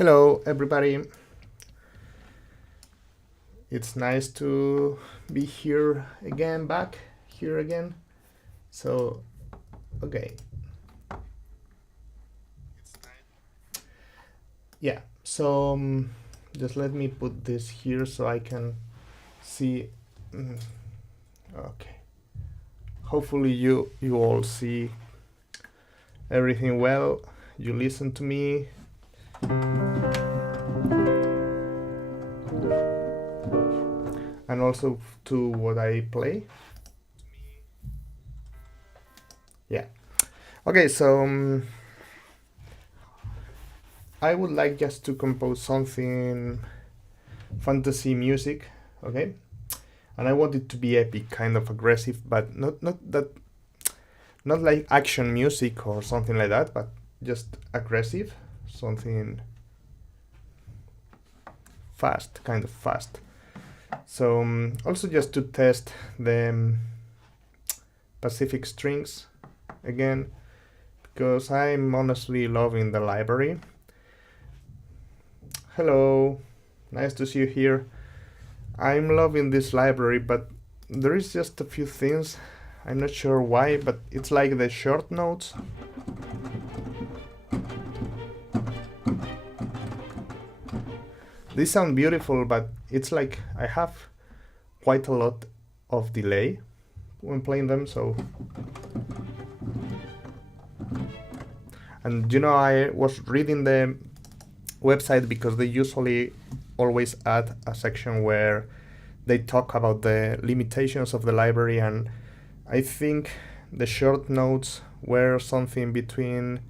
Hello, everybody. It's nice to be here again, back here again. So, okay. Yeah, so just let me put this here so I can see. Okay. Hopefully you all see everything well. You listen to me. And also to what I play. Yeah. Okay, so I would like just to compose something fantasy music, okay? And I want it to be epic, kind of aggressive, but not like action music or something like that, but just aggressive, something fast, kind of fast. So also just to test the Pacific strings again, because I'm honestly loving the library. Hello, nice to see you here. I'm loving this library, but there is just a few things. I'm not sure why, but it's like the short notes. These sound beautiful, but it's like I have quite a lot of delay when playing them, so... And I was reading the website because they usually always add a section where they talk about the limitations of the library, and I think the short notes were something between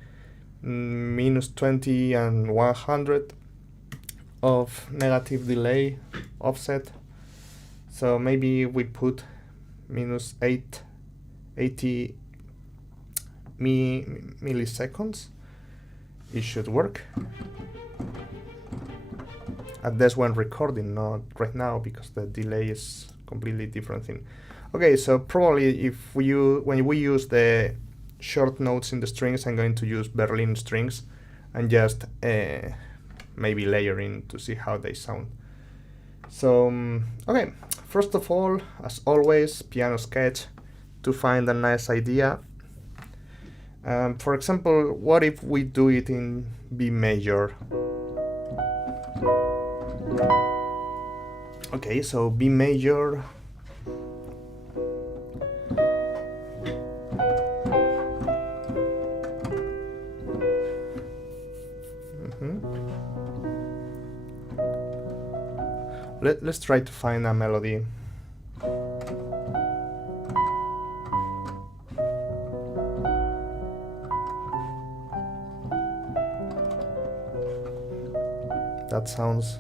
-20 and 100 of negative delay offset. So maybe we put -80 milliseconds. It should work. At this when recording, not right now, because the delay is completely different thing. Okay, so probably when we use the short notes in the strings, I'm going to use Berlin strings and just maybe layering to see how they sound. So, okay, first of all, as always, piano sketch to find a nice idea. For example, what if we do it in B major? Okay, so B major. Let's try to find a melody. That sounds...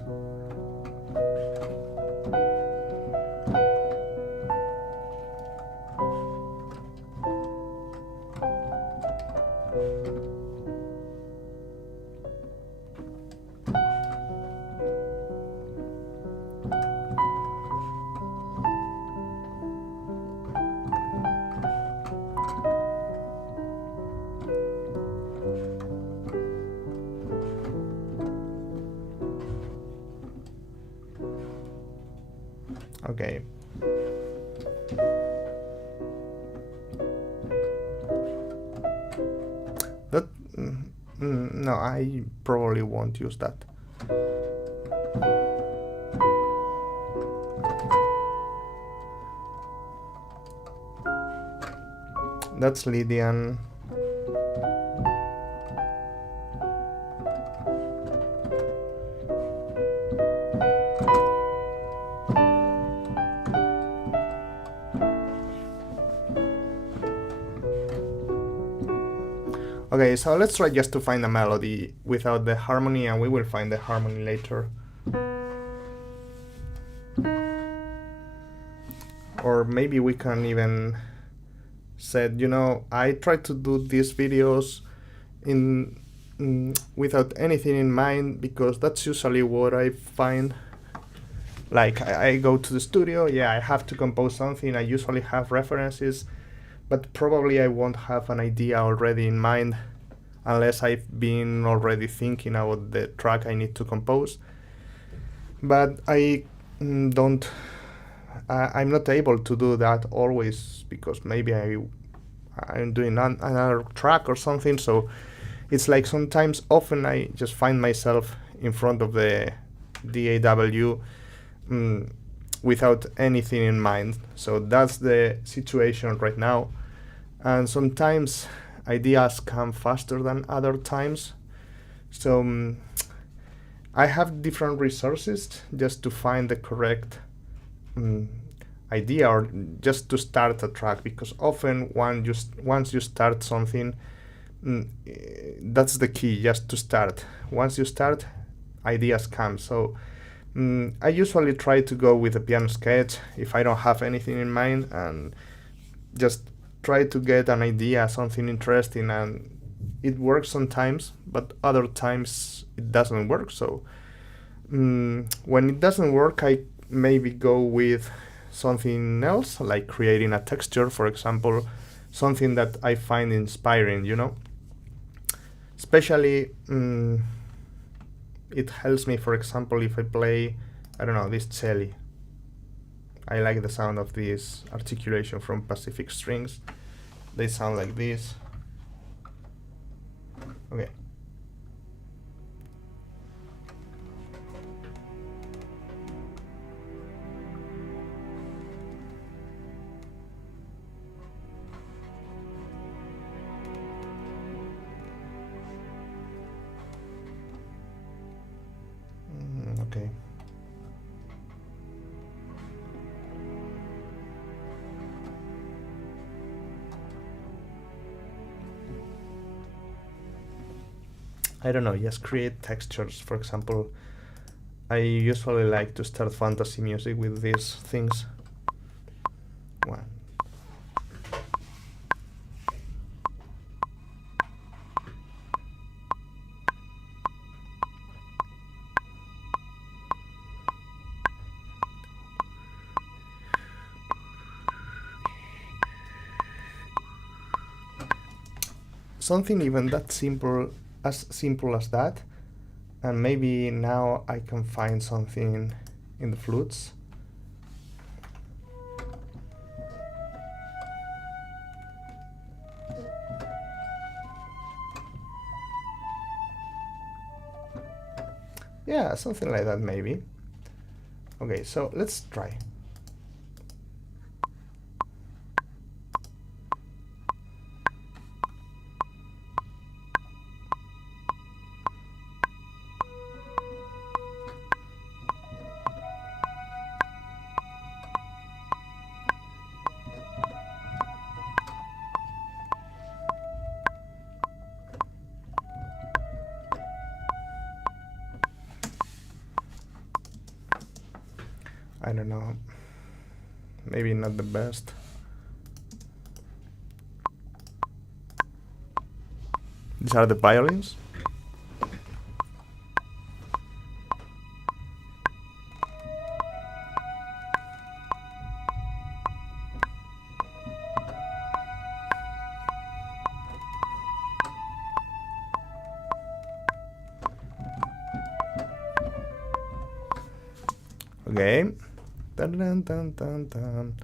Okay. That no, I probably won't use that. That's Lydian. Okay, so let's try just to find a melody without the harmony, and we will find the harmony later. Or maybe we can even set, I try to do these videos without anything in mind, because that's usually what I find. Like, I go to the studio, yeah, I have to compose something, I usually have references, but probably I won't have an idea already in mind unless I've been already thinking about the track I need to compose. But I'm not able to do that always, because maybe I'm doing another track or something. So it's like sometimes, often I just find myself in front of the DAW without anything in mind. So that's the situation right now. And sometimes ideas come faster than other times. So I have different resources just to find the correct idea, or just to start a track, because often once you start something, that's the key, just to start. Once you start, ideas come. So I usually try to go with a piano sketch if I don't have anything in mind, and just try to get an idea, something interesting, and it works sometimes, but other times it doesn't work. So when it doesn't work, I maybe go with something else, like creating a texture, for example, something that I find inspiring, Especially, it helps me, for example, if I play, I don't know, this cello. I like the sound of this articulation from Pacific Strings. They sound like this. Okay. Okay. I don't know, just create textures. For example, I usually like to start fantasy music with these things. One. Something even that simple, as simple as that, and maybe now I can find something in the flutes. Yeah, something like that maybe. Okay, so let's try. I don't know, maybe not the best. These are the violins. Okay. Dun, dun, dun, dun, dun.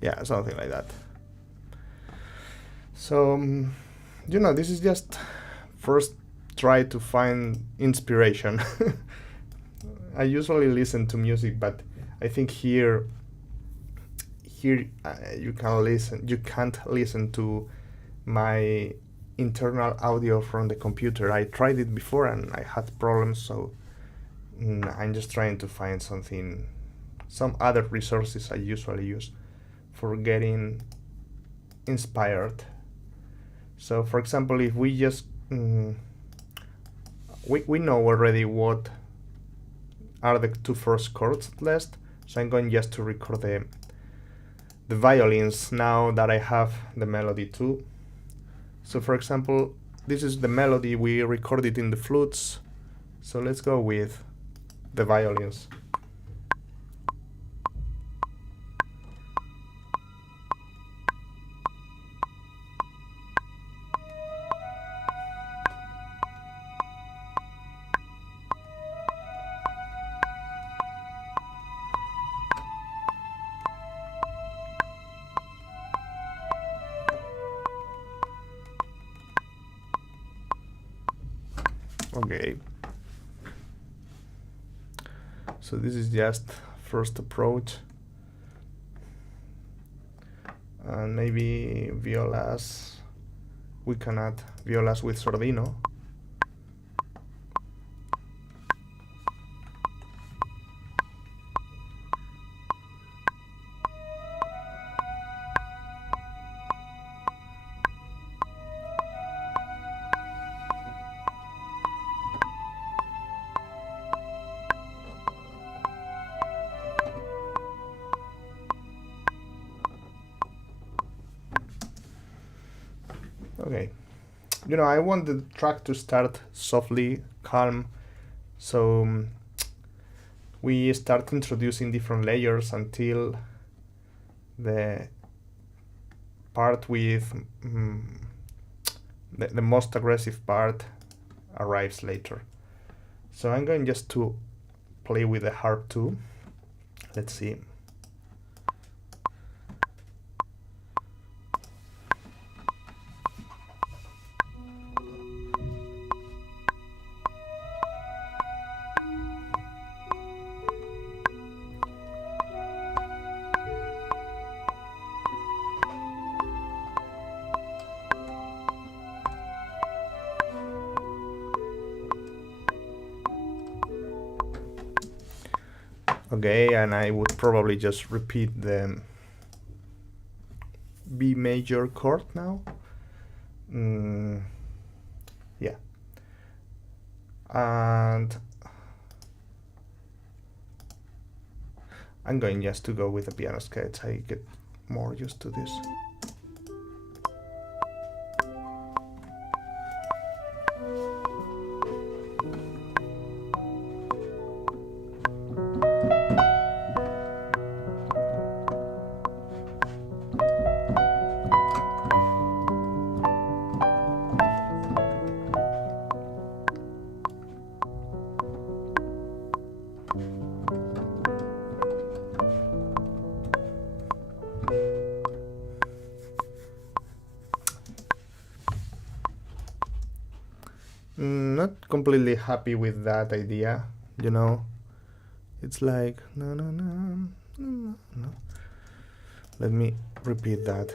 Yeah, something like that. So, this is just first try to find inspiration. I usually listen to music, but I think here you can't listen to my internal audio from the computer. I tried it before and I had problems, so I'm just trying to find some other resources I usually use for getting inspired. So for example, if we just we know already what are the two first chords at least, so I'm going just to record the violins now that I have the melody too. So for example, this is the melody we recorded in the flutes, so let's go with the violins. Okay. So this is just first approach. And maybe violas, we can add violas with sordino. Okay, you know, I want the track to start softly, calm, so we start introducing different layers until the part with the most aggressive part arrives later. So I'm going just to play with the harp too. Let's see. Okay, and I would probably just repeat the B major chord now. Yeah. And I'm going just to go with a piano sketch. I get more used to this. Not completely happy with that idea, you know. It's like no, no, no, no, no. Let me repeat that.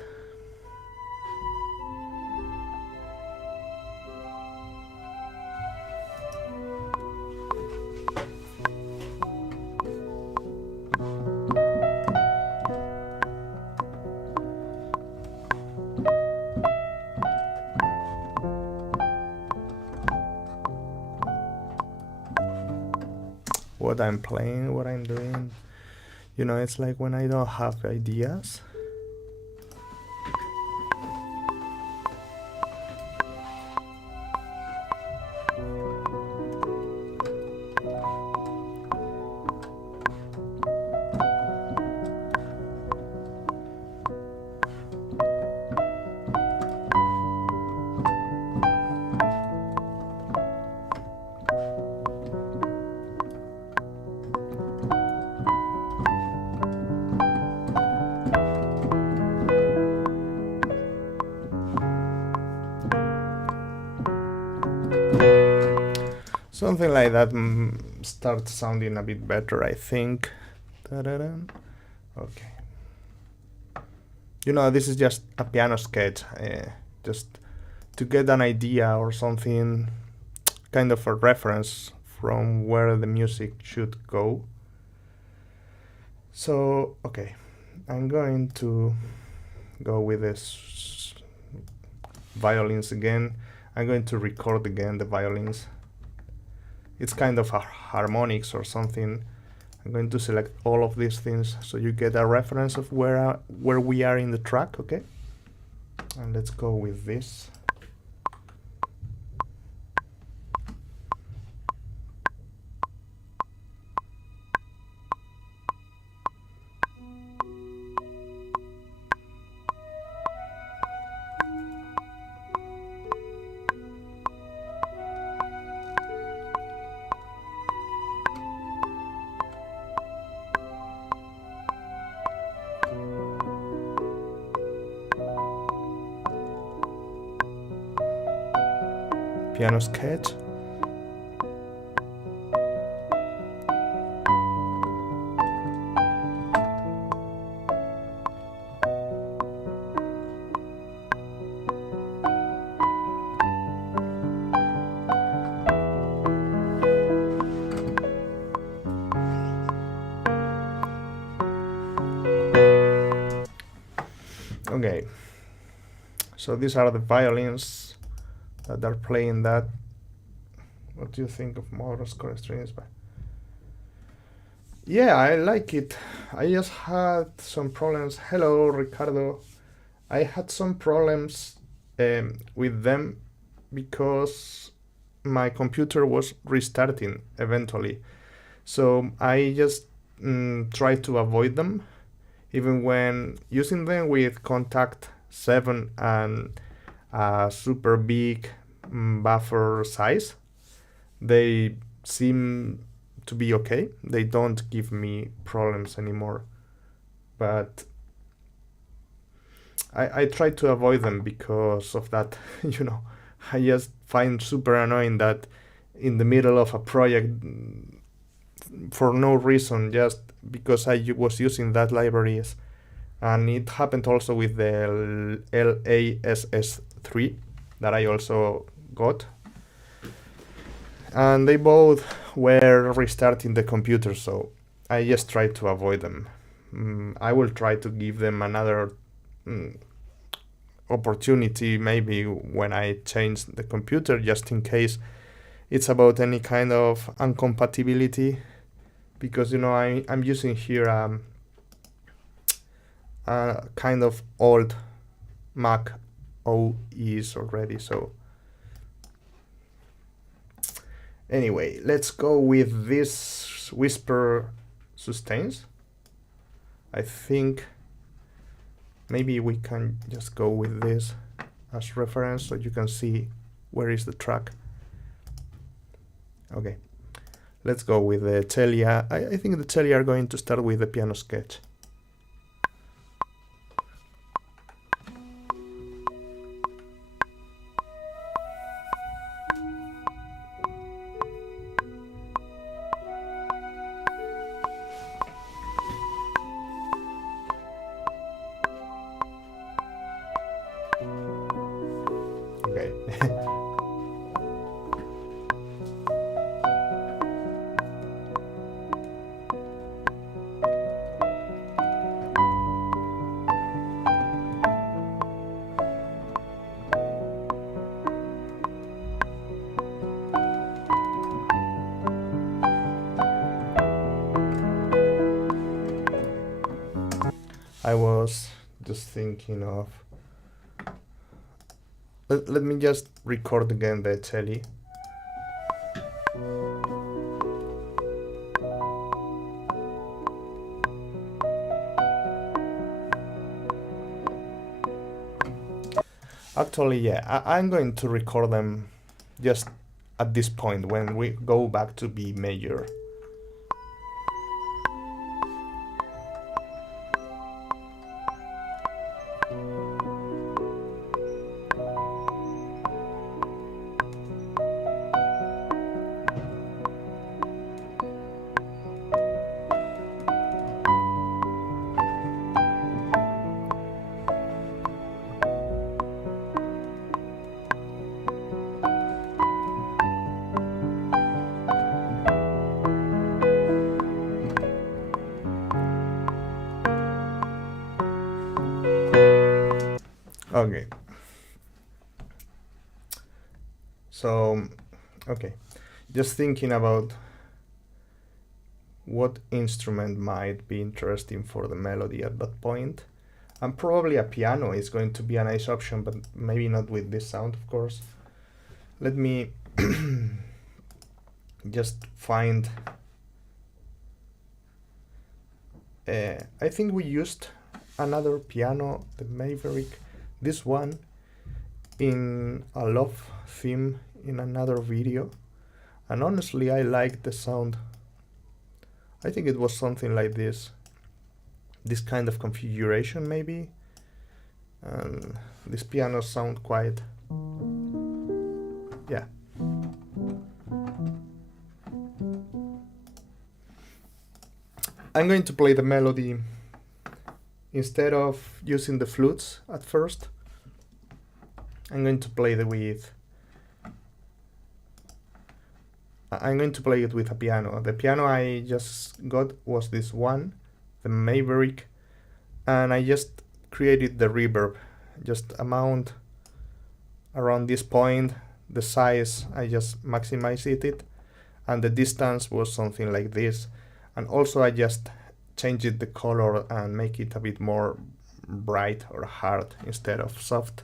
What I'm playing, what I'm doing. You know, it's like when I don't have ideas. Something like that starts sounding a bit better, I think. Ta-da-da. Okay. You know, this is just a piano sketch, just to get an idea or something, kind of a reference from where the music should go. So, okay, I'm going to go with this violins again. I'm going to record again the violins. It's kind of a harmonics or something. I'm going to select all of these things so you get a reference of where we are in the track, okay? And let's go with this. Piano sketch. Okay, so these are the violins that are playing that. What do you think of Mauro's chord strings? Yeah, I like it. I just had some problems. Hello, Ricardo. I had some problems with them because my computer was restarting eventually. So I just tried to avoid them, even when using them with contact 7 and a super big buffer size. They seem to be okay. They don't give me problems anymore. But I try to avoid them because of that. I just find super annoying that in the middle of a project, for no reason, just because I was using that libraries, and it happened also with the LASS3 that I also got, and they both were restarting the computer, so I just tried to avoid them. I will try to give them another opportunity maybe when I change the computer, just in case it's about any kind of incompatibility, because I'm using here a kind of old Mac OS already. So anyway, let's go with this whisper sustains. I think maybe we can just go with this as reference so you can see where is the track. Okay, let's go with the Telia. I think the Telia are going to start with the piano sketch. Okay. I was just thinking of... Let me just record again the telly. Actually, yeah, I'm going to record them just at this point when we go back to B major. Okay. So, okay. Just thinking about what instrument might be interesting for the melody at that point. And probably a piano is going to be a nice option, but maybe not with this sound, of course. Let me just find... I think we used another piano, the Maverick, this one, in a love theme in another video. And honestly, I liked the sound. I think it was something like this kind of configuration maybe. And this piano sound quite, yeah. I'm going to play the melody instead of using the flutes at first. I'm going to play it with a piano. The piano I just got was this one, the Maverick, and I just created the reverb, just amount around this point. The size, I just maximized it, and the distance was something like this. And also I just changed the color and make it a bit more bright or hard instead of soft.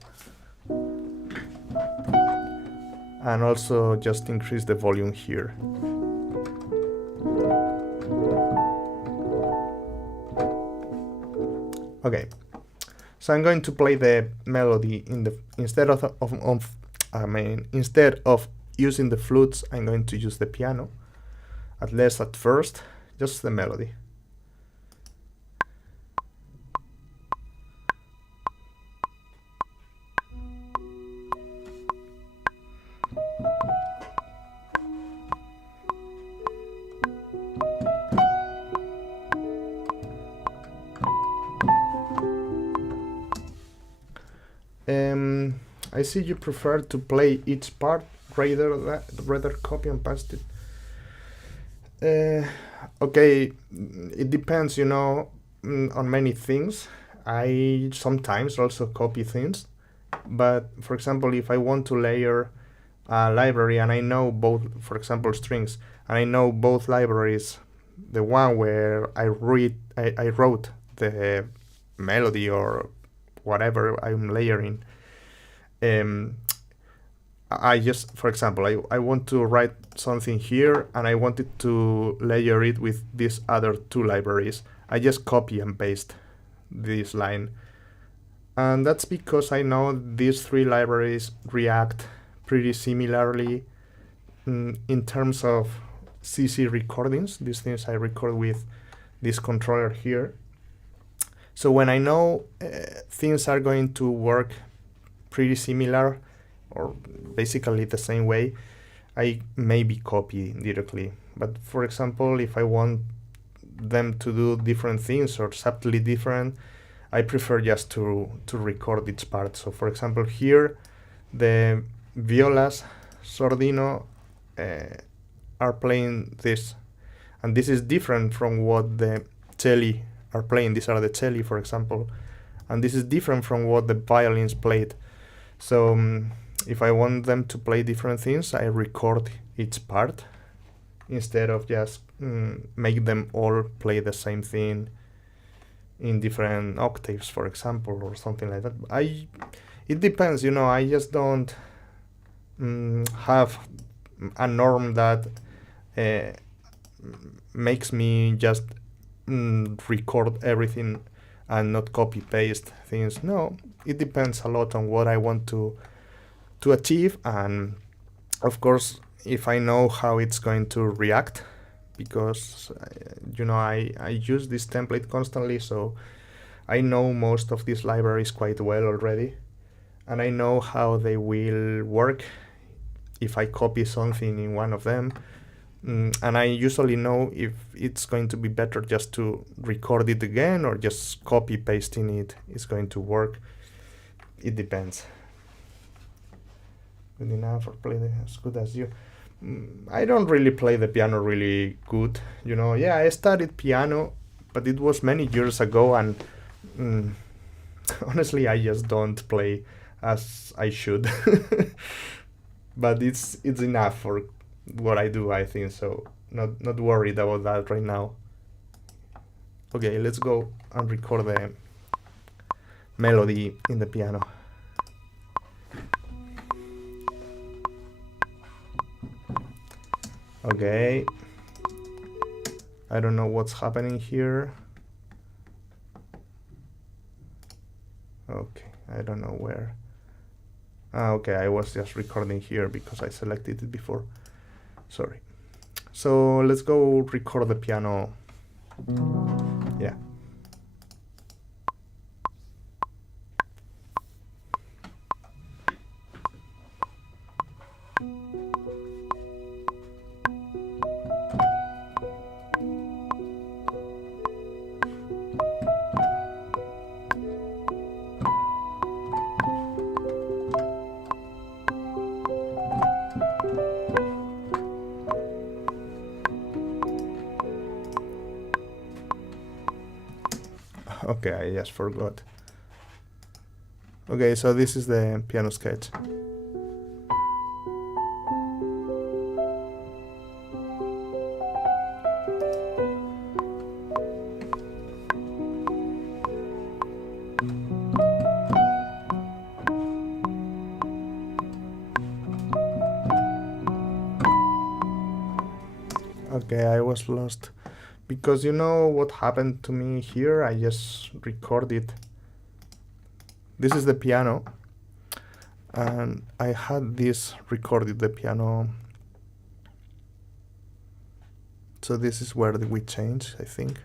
And also just increase the volume here. Okay, so I'm going to play the melody in the instead of using the flutes, I'm going to use the piano, at least at first, just the melody. I see you prefer to play each part rather copy and paste it. Okay, it depends, on many things. I sometimes also copy things, but for example, if I want to layer a library and I know both, for example, strings, and I know both libraries, the one where I wrote the melody or whatever I'm layering, I just, for example, I want to write something here and I wanted to layer it with these other two libraries. I just copy and paste this line. And that's because I know these three libraries react pretty similarly in terms of CC recordings. These things I record with this controller here. So when I know things are going to work pretty similar or basically the same way, I maybe copy directly. But for example, if I want them to do different things or subtly different, I prefer just to record each part. So for example, here the violas sordino are playing this, and this is different from what the celli are playing. These are the celli, for example, and this is different from what the violins played. So if I want them to play different things, I record each part instead of just make them all play the same thing in different octaves, for example, or something like that. It depends, I just don't have a norm that makes me just record everything and not copy paste things. No, it depends a lot on what I want to achieve, and of course if I know how it's going to react, because I use this template constantly, so I know most of these libraries quite well already, and I know how they will work if I copy something in one of them. And I usually know if it's going to be better just to record it again or just copy pasting it is going to work. It depends. Good enough or play as good as you. I don't really play the piano really good. Yeah, I studied piano, but it was many years ago, and honestly I just don't play as I should. But it's enough for what I do, I think, so not worried about that right now. Okay, let's go and record the melody in the piano. Okay, I don't know what's happening here. Okay, I don't know where. Okay, I was just recording here because I selected it before. Sorry. So let's go record the piano. Yeah. Okay, I just forgot Okay, so this is the piano sketch. Okay, I was lost because you know what happened to me here? I just recorded. This is the piano, and I had this recorded, the piano. So this is where we change, I think.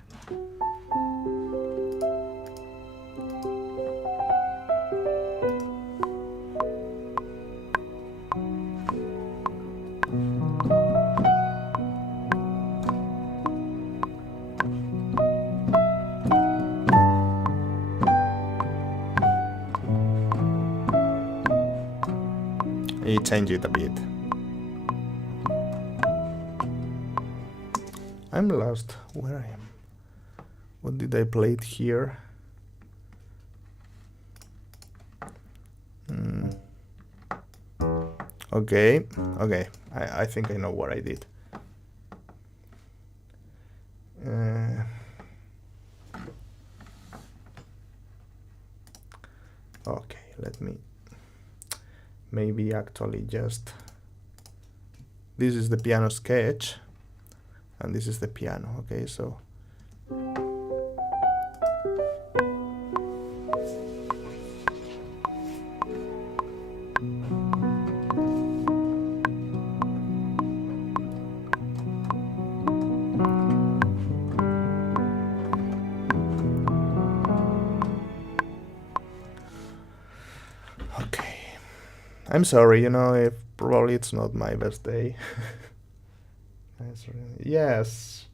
I change it a bit. I'm lost. Where I am? What did I play it here? Okay, okay. I think I know what I did. Okay, let me maybe actually just. This is the piano sketch, and this is the piano. Okay, so. I'm sorry, you know, if probably it's not my best day. Yes.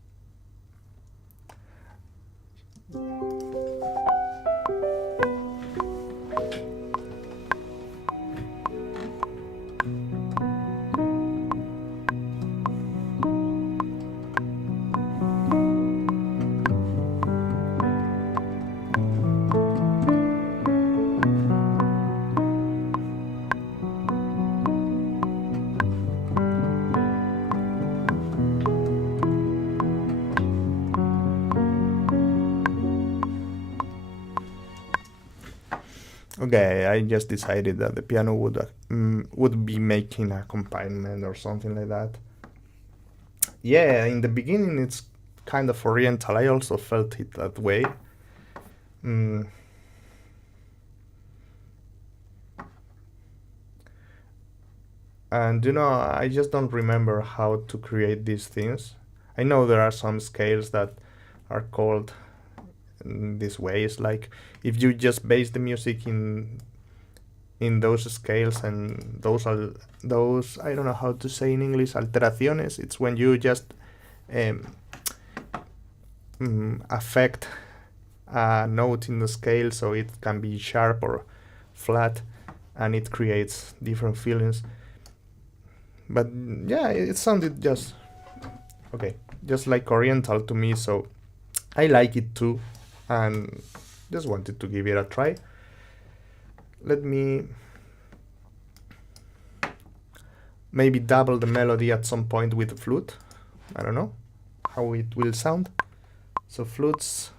Okay, I just decided that the piano would be making an accompaniment or something like that. Yeah, in the beginning it's kind of oriental. I also felt it that way. And you know, I just don't remember how to create these things. I know there are some scales that are called this way. It's like if you just base the music in those scales, and those are those, I don't know how to say in English, alteraciones. It's when you just affect a note in the scale so it can be sharp or flat, and it creates different feelings. But yeah, it sounded just okay, just like oriental to me, so I like it too, and just wanted to give it a try. Let me maybe double the melody at some point with the flute. I don't know how it will sound. So flutes.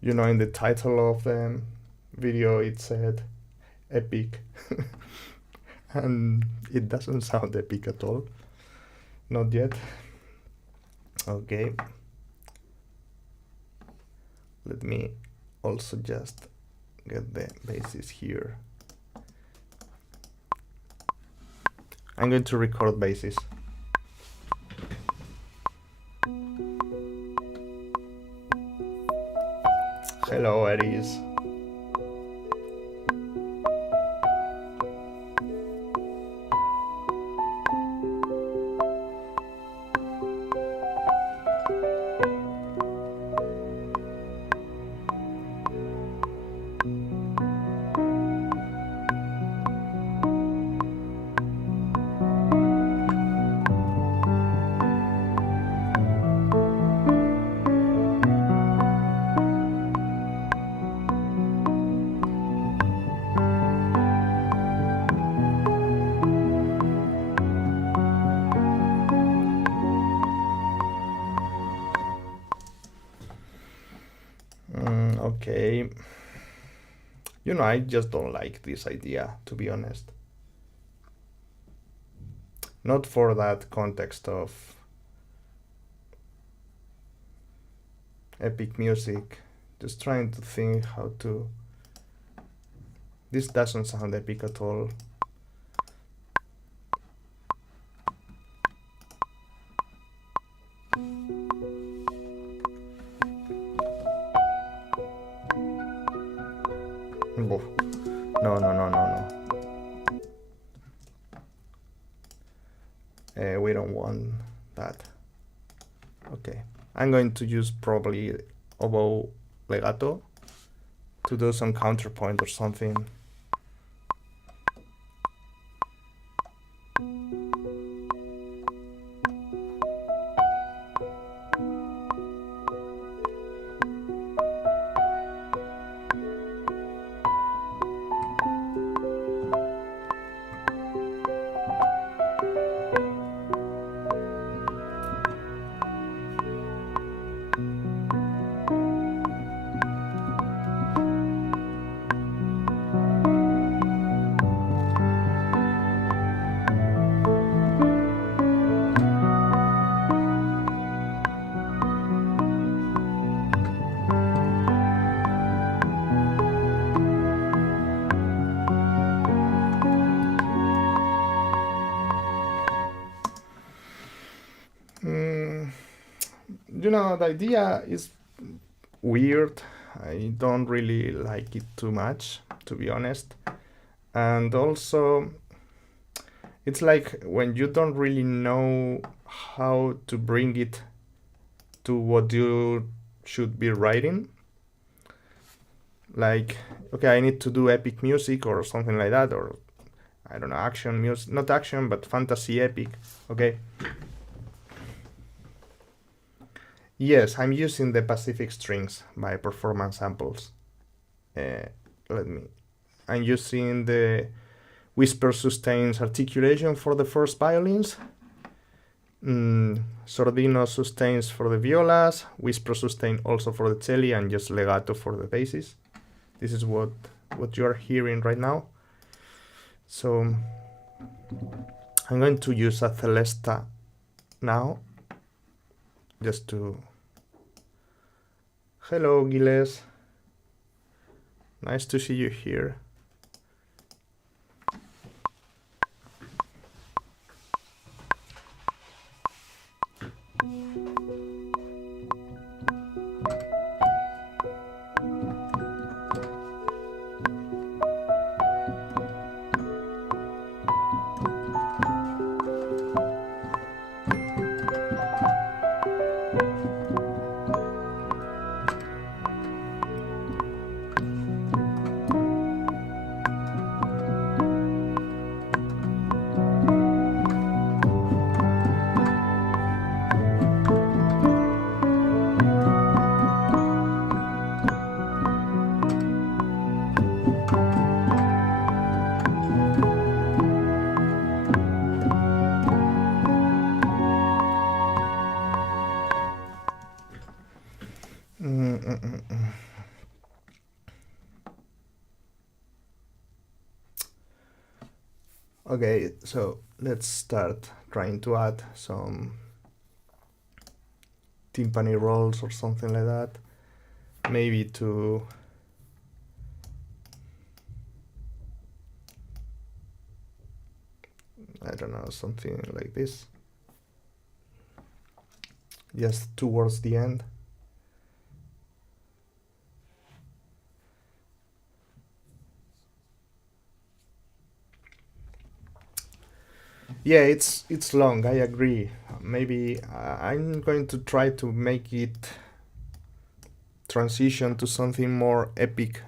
You know, in the title of the video it said epic and it doesn't sound epic at all. Not yet. Okay. Let me also just get the basses here. I'm going to record basses. Hello, Aries. Okay. You know, I just don't like this idea, to be honest. Not for that context of epic music. Just trying to think how to... This doesn't sound epic at all. No. We don't want that. Okay. I'm going to use probably oboe legato to do some counterpoint or something. You know, the idea is weird. I don't really like it too much, to be honest. And also, it's like when you don't really know how to bring it to what you should be writing. Like, okay, I need to do epic music or something like that, or I don't know, action music, not action, but fantasy epic. Okay. Yes, I'm using the Pacific Strings by Performance Samples. I'm using the whisper sustains articulation for the first violins, sordino sustains for the violas, whisper sustain also for the cello, and just legato for the basses. This is what you are hearing right now. So I'm going to use a celesta now, just to... Hello, Gilles. Nice to see you here. Okay, so let's start trying to add some timpani rolls or something like that. Maybe to I don't know, something like this. Just towards the end. Yeah, it's long, I agree. Maybe I'm going to try to make it transition to something more epic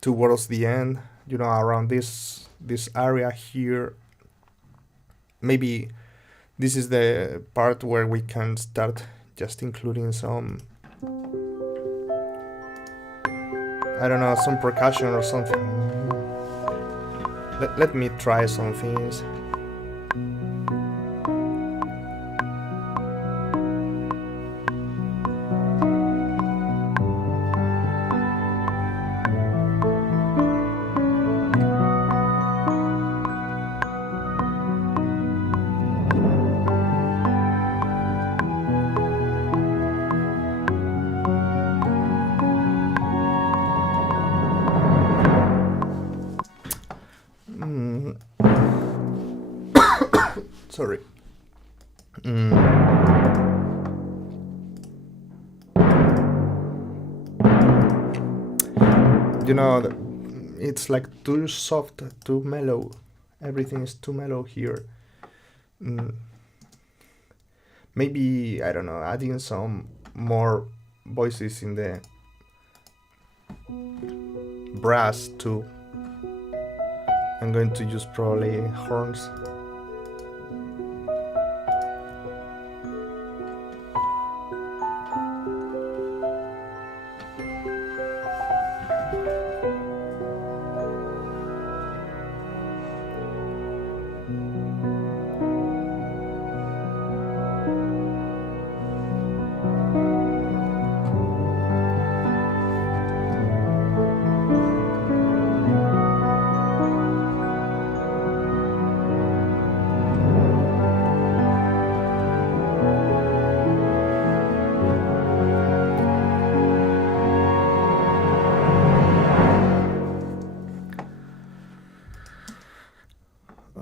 towards the end, you know, around this area here. Maybe this is the part where we can start just including some, I don't know, some percussion or something. Let me try some things. Sorry. You know, it's like too soft, too mellow. Everything is too mellow here. Maybe, I don't know, adding some more voices in the brass too. I'm going to use probably horns.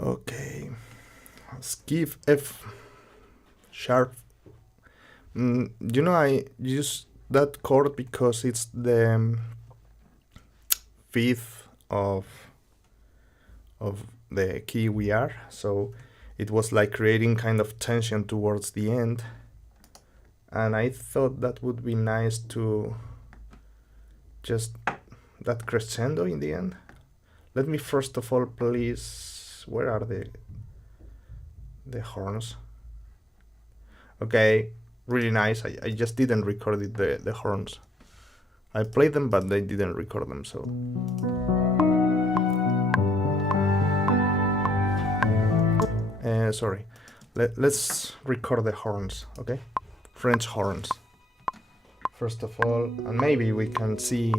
Okay, let's give F sharp. You know, I use that chord because it's the fifth of the key we are, so it was like creating kind of tension towards the end, and I thought that would be nice to just that crescendo in the end. Let me first of all, please, where are the horns? Okay, really nice. I just didn't record it, the horns. I played them, but they didn't record them, so. Sorry. Let's record the horns, okay? French horns. First of all, and maybe we can see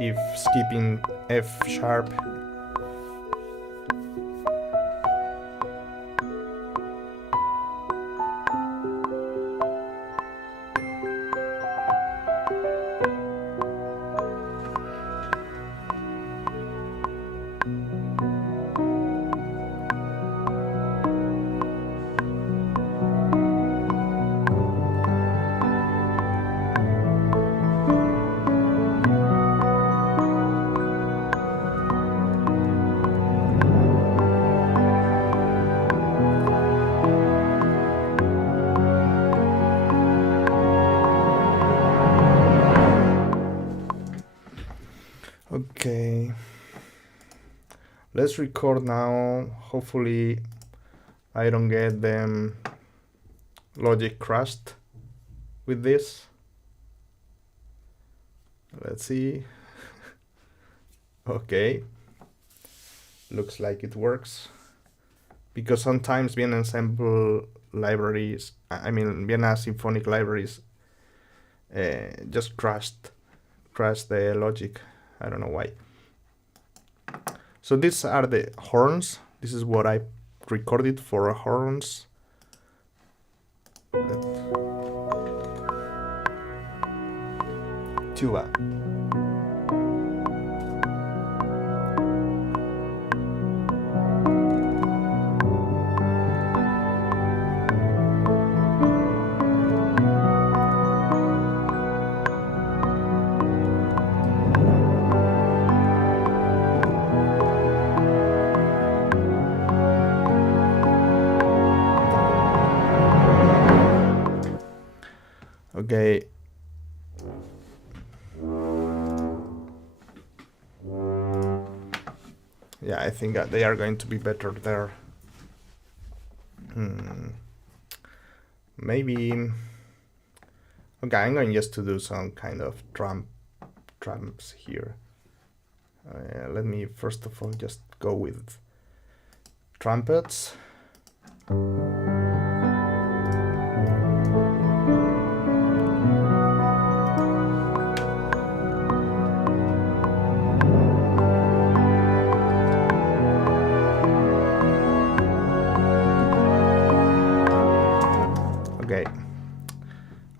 if skipping F sharp. Okay, let's record now. Hopefully I don't get them Logic crashed with this. Let's see. Okay, looks like it works, because sometimes Vienna ensemble libraries, I mean Vienna symphonic libraries, just crash the logic. I don't know why. So these are the horns. This is what I record it for horns. Tuba. Okay. Yeah, I think they are going to be better there. Maybe. Okay, I'm going just to do some kind of drums here. Let me first of all just go with trumpets.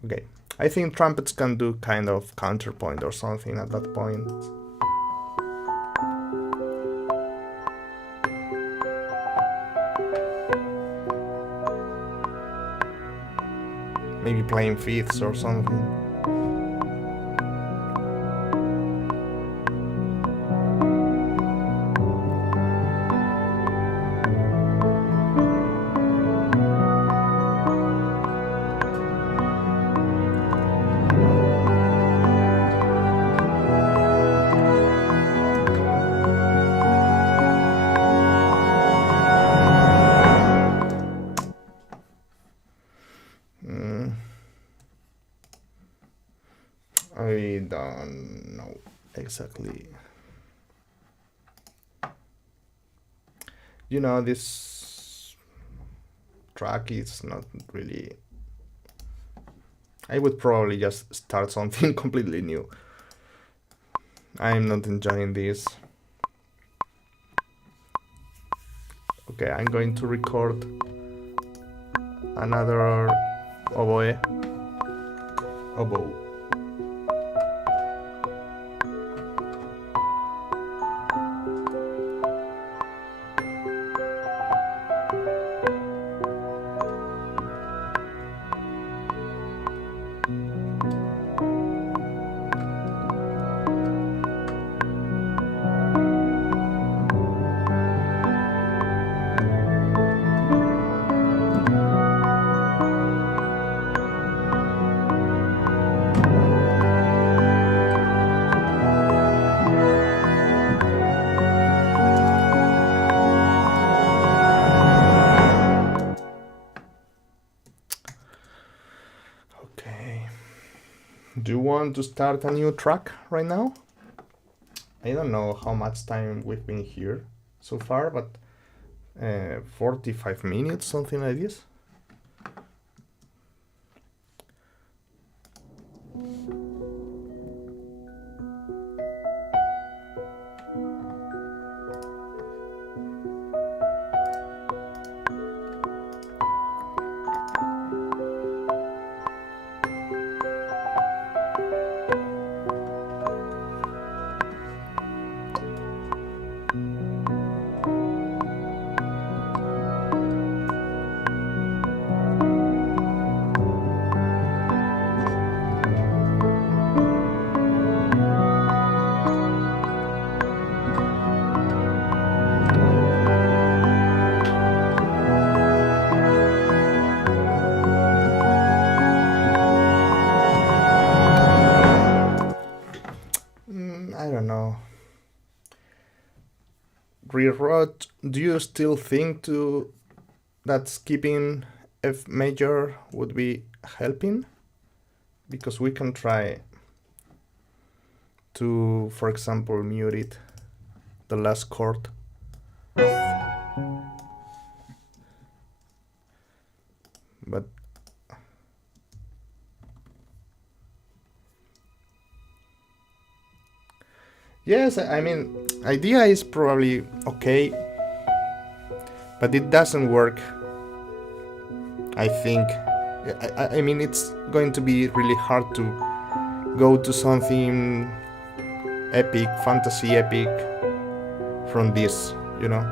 Okay, I think trumpets can do kind of counterpoint or something at that point. Maybe playing fifths or something. I don't know exactly. You know, this track is not really... I would probably just start something completely new. I'm not enjoying this. Okay, I'm going to record another oboe. Do you want to start a new track right now? I don't know how much time we've been here so far, but 45 minutes, something like this. I don't know. Rewrote, do you still think that skipping F major would be helping? Because we can try to, for example, mute it, the last chord. But yes, I mean, idea is probably okay, but it doesn't work. I think. I mean, it's going to be really hard to go to something epic, fantasy epic from this, you know.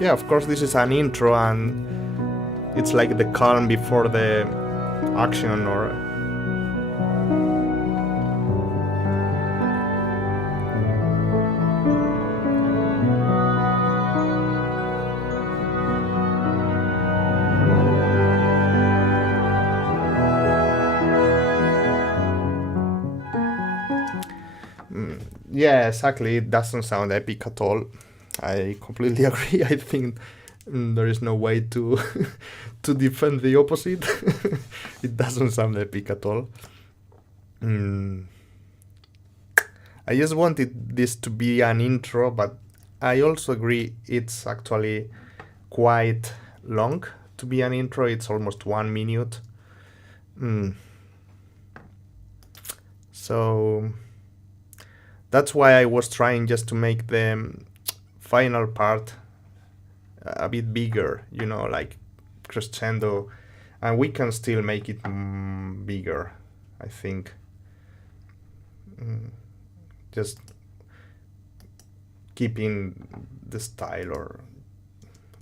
Yeah, of course, this is an intro, and it's like the calm before the action, or yeah, exactly. It doesn't sound epic at all. I completely agree. I think there is no way to to defend the opposite. It doesn't sound epic at all. I just wanted this to be an intro, but I also agree it's actually quite long to be an intro. It's almost 1 minute. So that's why I was trying just to make the final part a bit bigger, you know, like crescendo, and we can still make it bigger, I think. Just keeping the style, or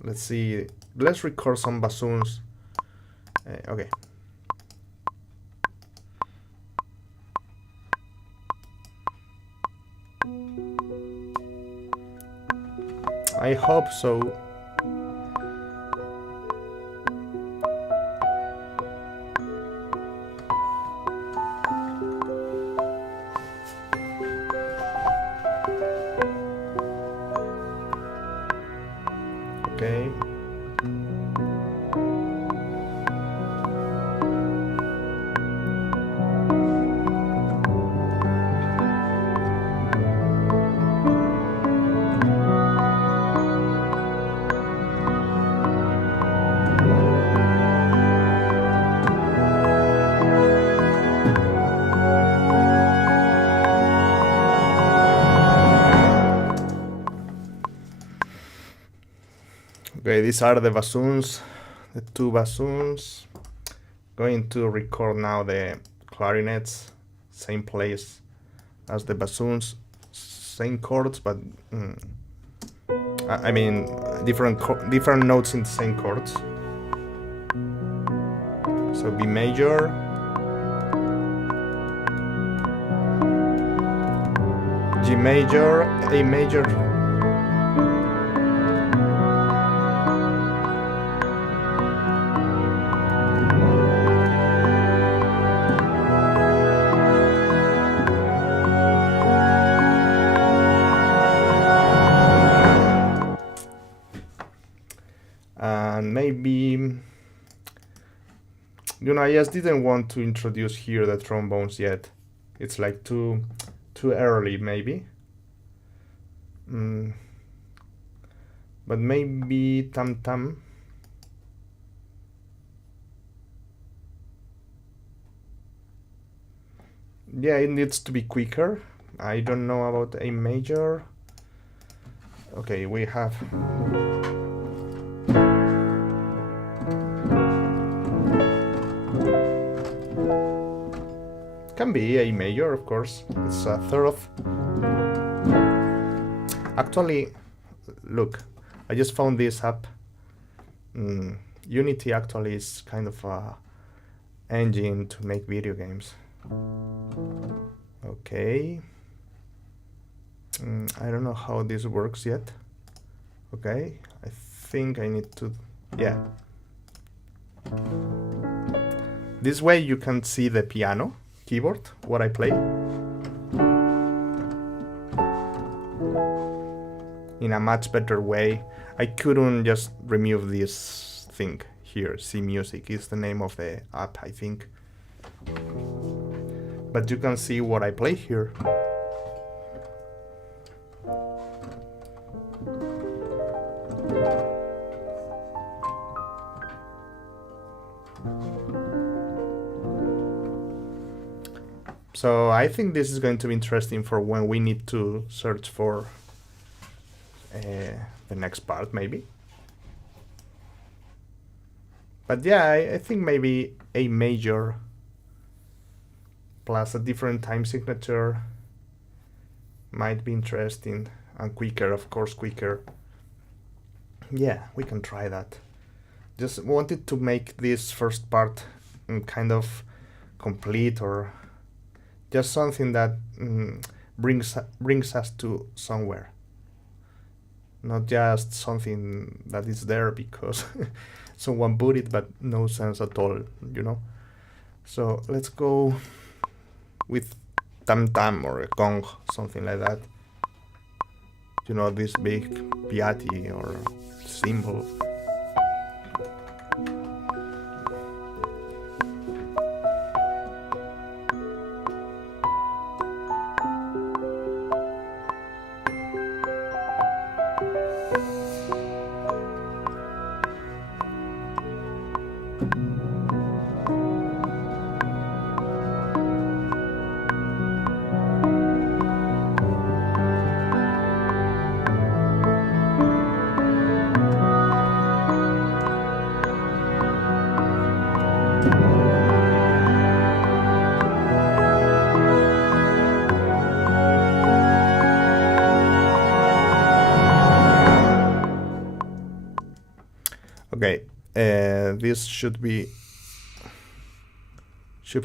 let's see, let's record some bassoons. Okay. I hope so. Okay. Okay, these are the bassoons, the 2 bassoons. Going to record now the clarinets, same place as the bassoons, same chords, but I mean different notes in the same chords. So B major, G major, A major. And maybe, you know, I just didn't want to introduce here the trombones yet. It's like too early, maybe. But maybe tam-tam. Yeah, it needs to be quicker. I don't know about A major. Okay, we have... Can be A major, of course. It's a third. Actually, look, I just found this up. Unity actually is kind of a engine to make video games. Okay. I don't know how this works yet. Okay, I think I need to, yeah. This way you can see the piano keyboard, what I play, in a much better way. I couldn't just remove this thing here. C Music is the name of the app, I think. But you can see what I play here. So I think this is going to be interesting for when we need to search for the next part, maybe. But yeah, I think maybe A major plus a different time signature might be interesting, and quicker, of course, quicker. Yeah, we can try that. Just wanted to make this first part kind of complete, or just something that brings us to somewhere, not just something that is there because someone put it, but no sense at all, you know. So let's go with tam tam or a gong, something like that. You know, this big piatti or cymbal. Okay, this should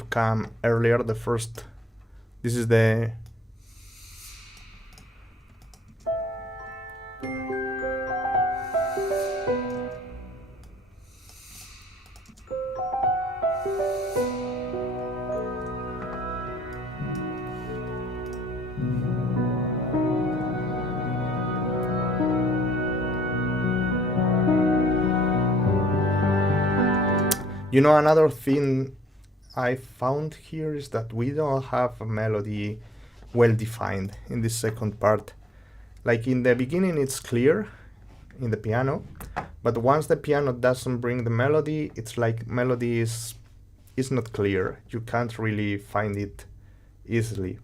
come earlier. The first, this is the another thing I found here is that we don't have a melody well defined in this second part. Like in the beginning it's clear in the piano, but once the piano doesn't bring the melody, it's like melody is not clear. You can't really find it easily.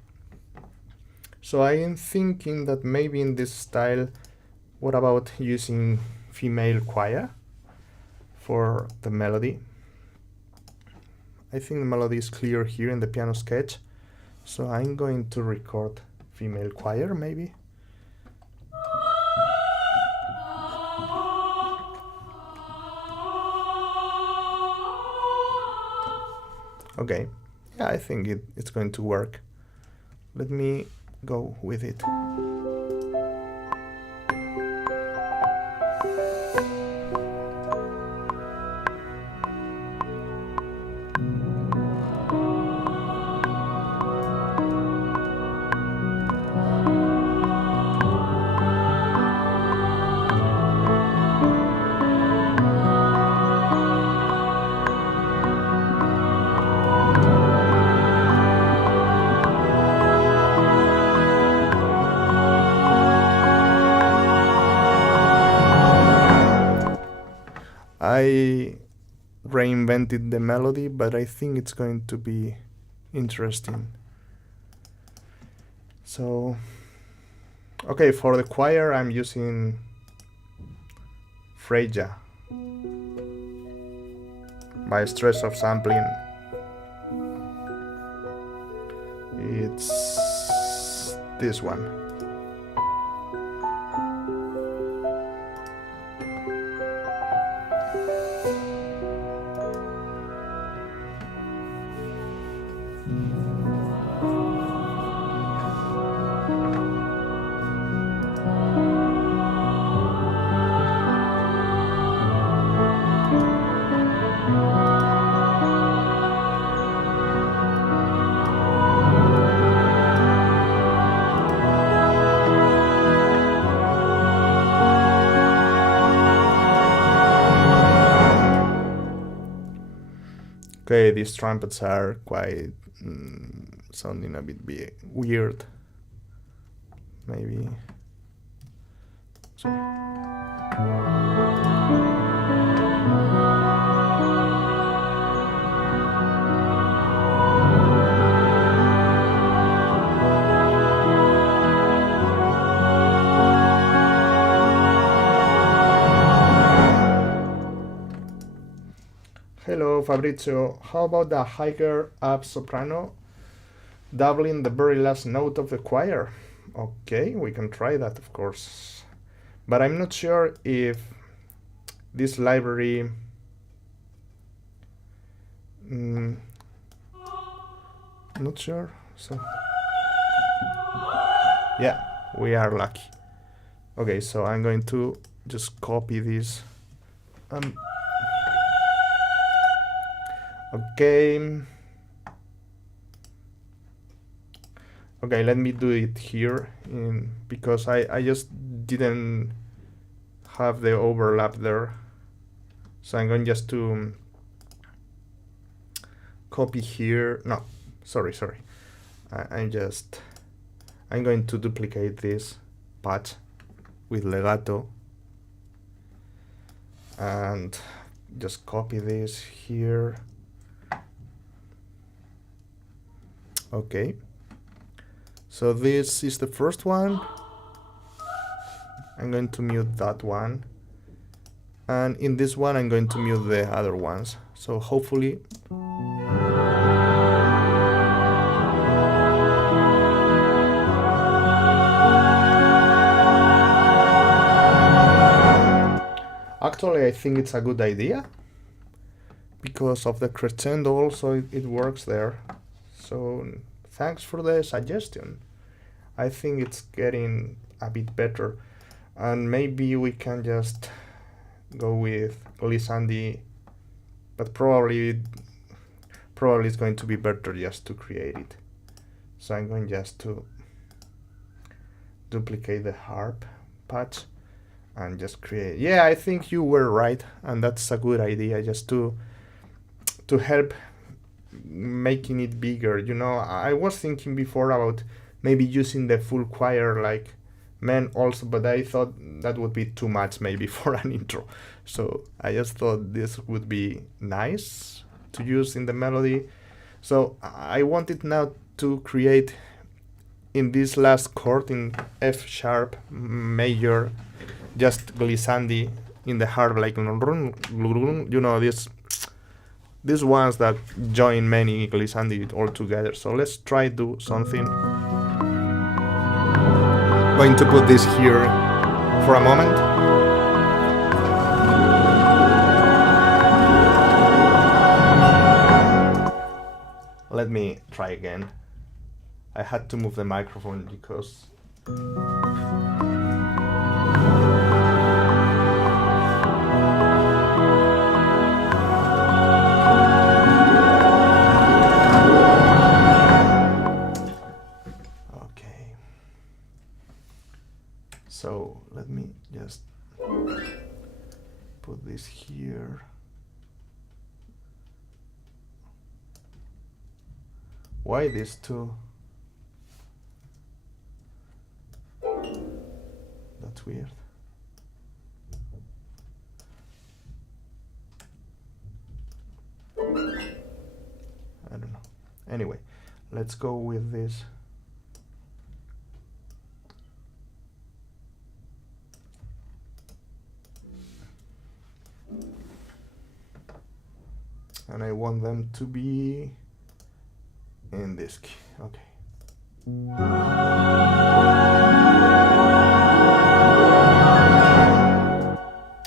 So I am thinking that maybe in this style, what about using female choir for the melody? I think the melody is clear here in the piano sketch, so I'm going to record female choir maybe. Okay, yeah, I think it's going to work. Let me go with it. I reinvented the melody, but I think it's going to be interesting. So, okay, for the choir I'm using Freya by stress of sampling. It's this one. Okay, these trumpets are quite sounding a bit weird. Maybe. Sorry. Hello Fabrizio, how about the higher up soprano doubling the very last note of the choir? Okay, we can try that, of course. But I'm not sure if this library... not sure, so... yeah, we are lucky. Okay, so I'm going to just copy this. Okay. Okay, let me do it here because I just didn't have the overlap there. So I'm going just to copy here. No, sorry. I'm going to duplicate this patch with legato and just copy this here. Okay. So this is the first one. I'm going to mute that one. And in this one, I'm going to mute the other ones. So hopefully... Actually, I think it's a good idea. Because of the crescendo also, it works there. So thanks for the suggestion. I think it's getting a bit better. And maybe we can just go with glissandi, but probably it's going to be better just to create it. So I'm going just to duplicate the harp patch and just create. Yeah, I think you were right, and that's a good idea, just to help making it bigger. You know, I was thinking before about maybe using the full choir like men also, but I thought that would be too much maybe for an intro. So I just thought this would be nice to use in the melody. So I wanted now to create in this last chord in F sharp major, just glissandi in the harp, like, you know, these ones that join many glissandi all together. So let's try do something. Going to put this here for a moment. Let me try again. I had to move the microphone because... So let me just put this here. Why these two? That's weird. I don't know. Anyway, let's go with this. And I want them to be in this key. Okay.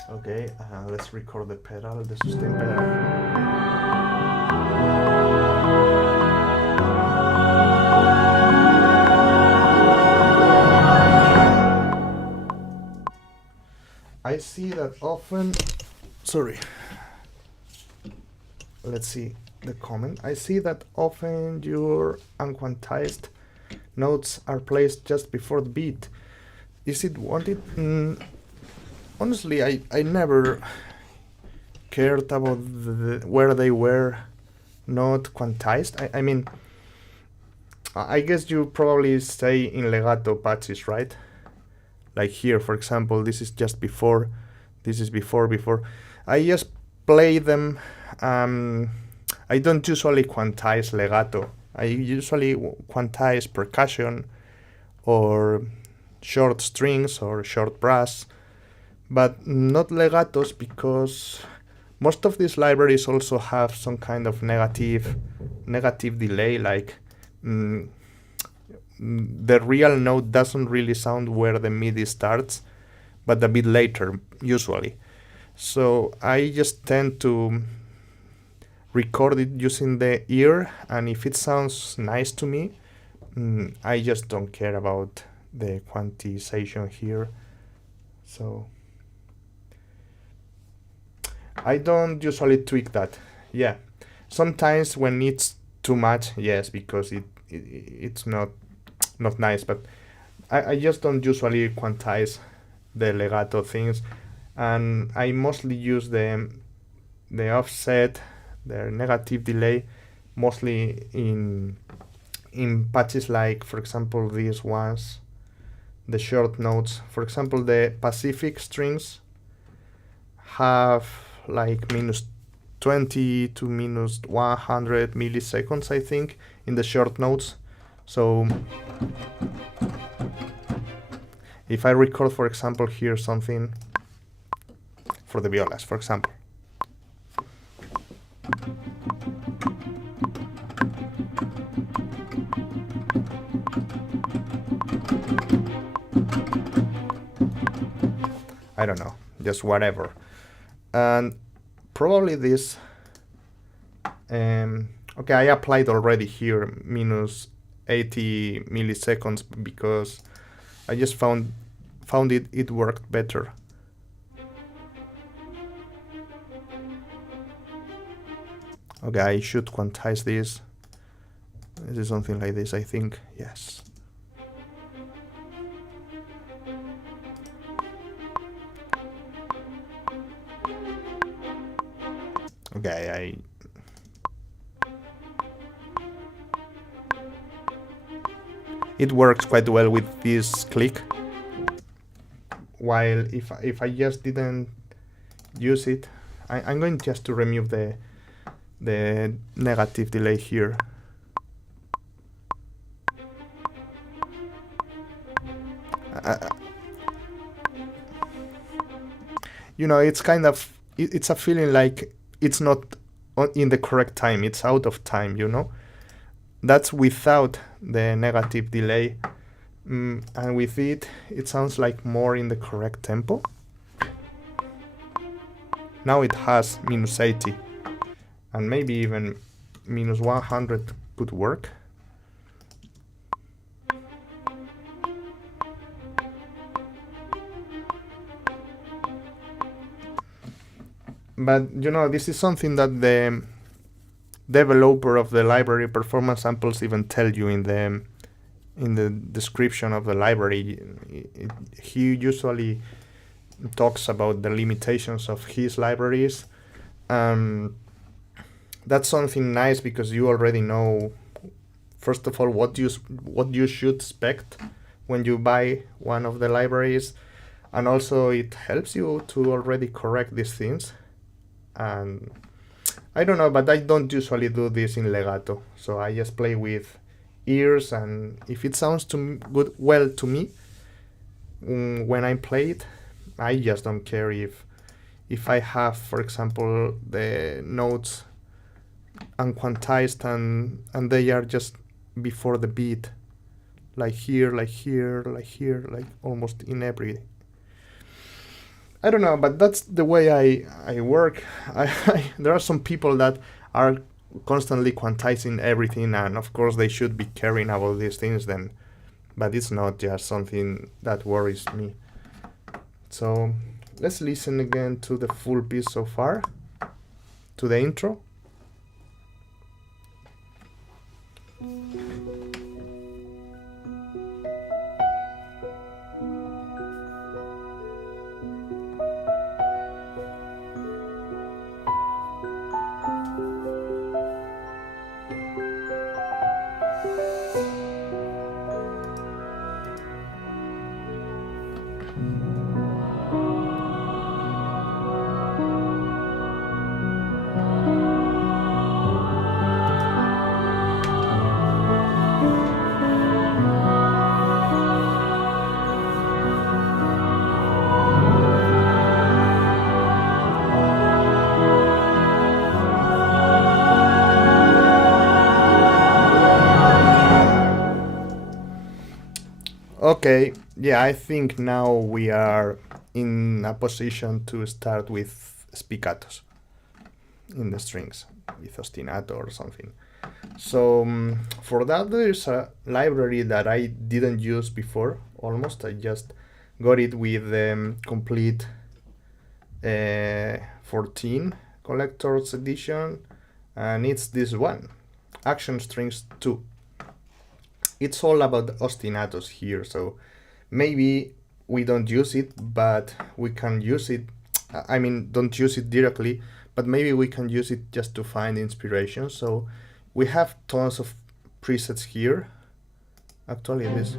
Okay, let's record the pedal, the sustain pedal. I see that often, sorry. Let's see the comment. I see that often your unquantized notes are placed just before the beat. Is it wanted? Honestly, I never cared about where they were not quantized. I mean, I guess you probably say in legato patches, right? Like here, for example, this is just before, this is before. I just play them. I don't usually quantize legato. I usually quantize percussion or short strings or short brass, but not legatos because Most of these libraries also have some kind of negative delay, like the real note doesn't really sound where the MIDI starts, but a bit later, usually. So I just tend to record it using the ear, and if it sounds nice to me, I just don't care about the quantization here. So I don't usually tweak that. Yeah, sometimes when it's too much, yes, because it's not nice, but I just don't usually quantize the legato things, and I mostly use the offset, the negative delay, mostly in patches like, for example, these ones, the short notes. For example, the Pacific strings have like -20 to -100 milliseconds, I think, in the short notes. So if I record, for example, here something for the violas, for example. I don't know, just whatever. And probably this, okay, I applied already here -80 milliseconds because I just found it worked better. Okay, I should quantize this. This is something like this, I think. Yes. Okay, it works quite well with this click. While if I just didn't use it, I'm going just to remove the negative delay here. You know, it's kind of, it's a feeling like it's not in the correct time, it's out of time, you know? That's without the negative delay, and with it sounds like more in the correct tempo. Now it has -80, and maybe even -100 could work. But you know, this is something that the developer of the library performance samples even tell you in the description of the library. He usually talks about the limitations of his libraries. That's something nice because you already know, first of all, what you should expect when you buy one of the libraries, and also it helps you to already correct these things. And I don't know, but I don't usually do this in legato, so I just play with ears, and if it sounds well to me when I play it, I just don't care if I have, for example, the notes unquantized and they are just before the beat, like here, like here, like here, like almost in every. I don't know, but that's the way I work. There are some people that are constantly quantizing everything, and of course they should be caring about these things then, but it's not just something that worries me. So let's listen again to the full piece so far, to the intro. Okay, yeah, I think now we are in a position to start with spiccatos in the strings, with ostinato or something. So for that, there's a library that I didn't use before, almost. I just got it with the complete 14 collector's edition, and it's this one, Action Strings 2. It's all about ostinatos here, so maybe we don't use it, but we can use it. I mean, don't use it directly, but maybe we can use it just to find inspiration. So we have tons of presets here. Actually, this.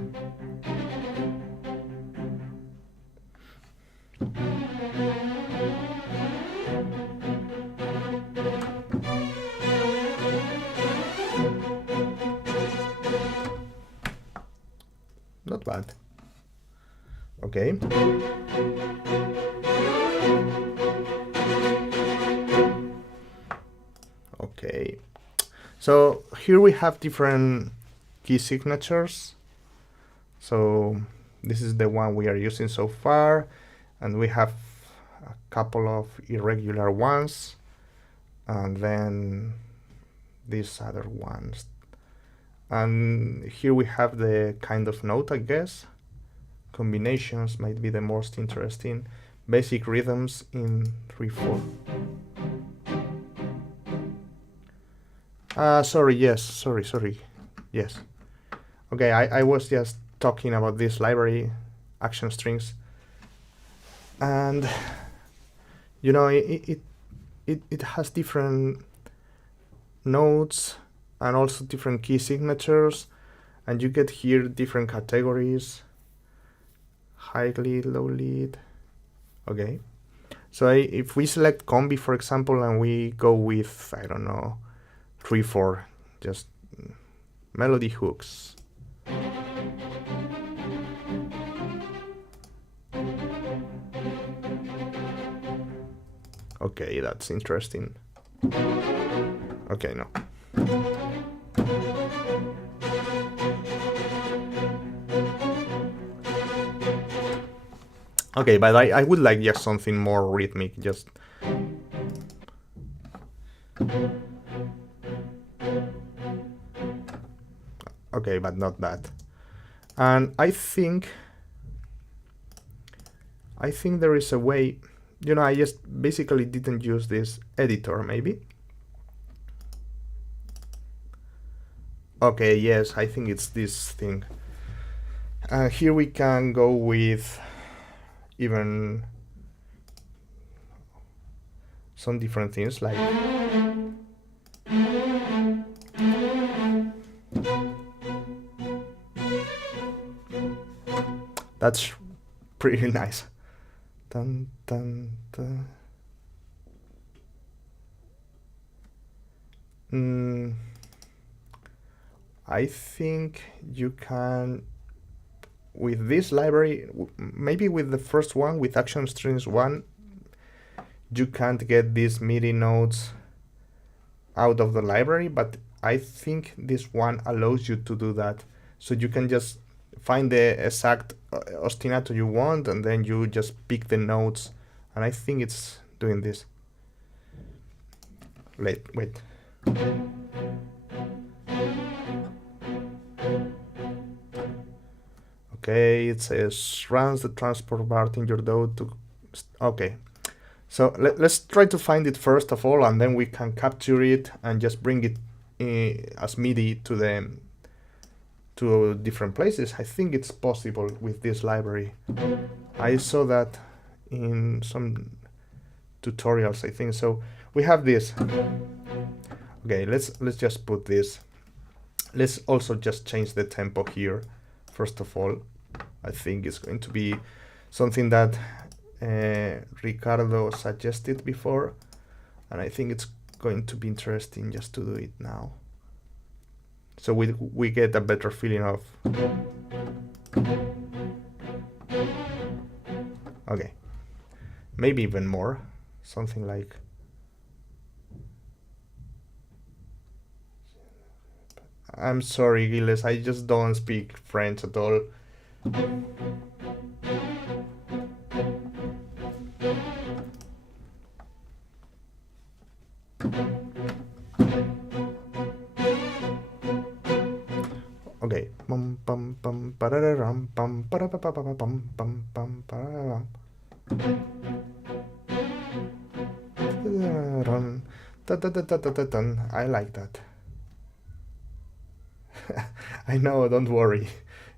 Not bad. Okay. Okay. So here we have different key signatures. So this is the one we are using so far, and we have a couple of irregular ones, and then these other ones. And here we have the kind of note, I guess. Combinations might be the most interesting. Basic rhythms in 3/4. Sorry, yes. Okay, I was just talking about this library, Action Strings. And, you know, it has different notes and also different key signatures, and you get here different categories: high lead, low lead. Okay, so if we select combi, for example, and we go with, I don't know, 3/4, just melody hooks. Okay, that's interesting. Okay, no. Okay, but I would like just something more rhythmic, just... Okay, but not that. And I think there is a way, you know, I just basically didn't use this editor, maybe. Okay, yes, I think it's this thing. Here we can go with even some different things, like that's pretty nice. Dun, dun, dun. I think you can, with this library, maybe with the first one, with Action Strings 1, you can't get these MIDI notes out of the library, but I think this one allows you to do that. So you can just find the exact ostinato you want, and then you just pick the notes, and I think it's doing this. Wait. Okay, it says runs the transport bar in your DAW to... Okay, so let's try to find it first of all, and then we can capture it and just bring it as MIDI to different places. I think it's possible with this library. I saw that in some tutorials, I think. So we have this. Okay, let's just put this. Let's also just change the tempo here. First of all, I think it's going to be something that Ricardo suggested before, and I think it's going to be interesting just to do it now. So we get a better feeling of... Okay, maybe even more, something like... I'm sorry, Gilles, I just don't speak French at all. Okay. Bum bum bum pararam bum para pa pa pa bum bum bum pararam. I like that. I know, don't worry.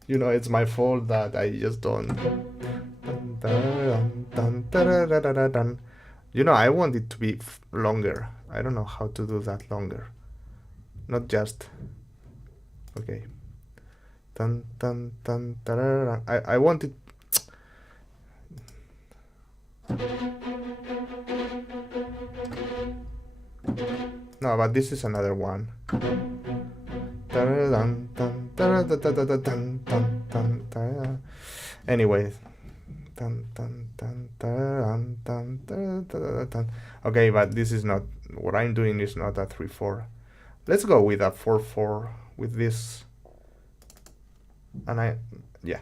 You know, it's my fault that I just don't. You know, I want it to be longer. I don't know how to do that longer. Not just. Okay. I want it. No, but this is another one. Anyway. Okay, but this is not what I'm doing is not a 3/4. Let's go with a 4/4 with this. And yeah.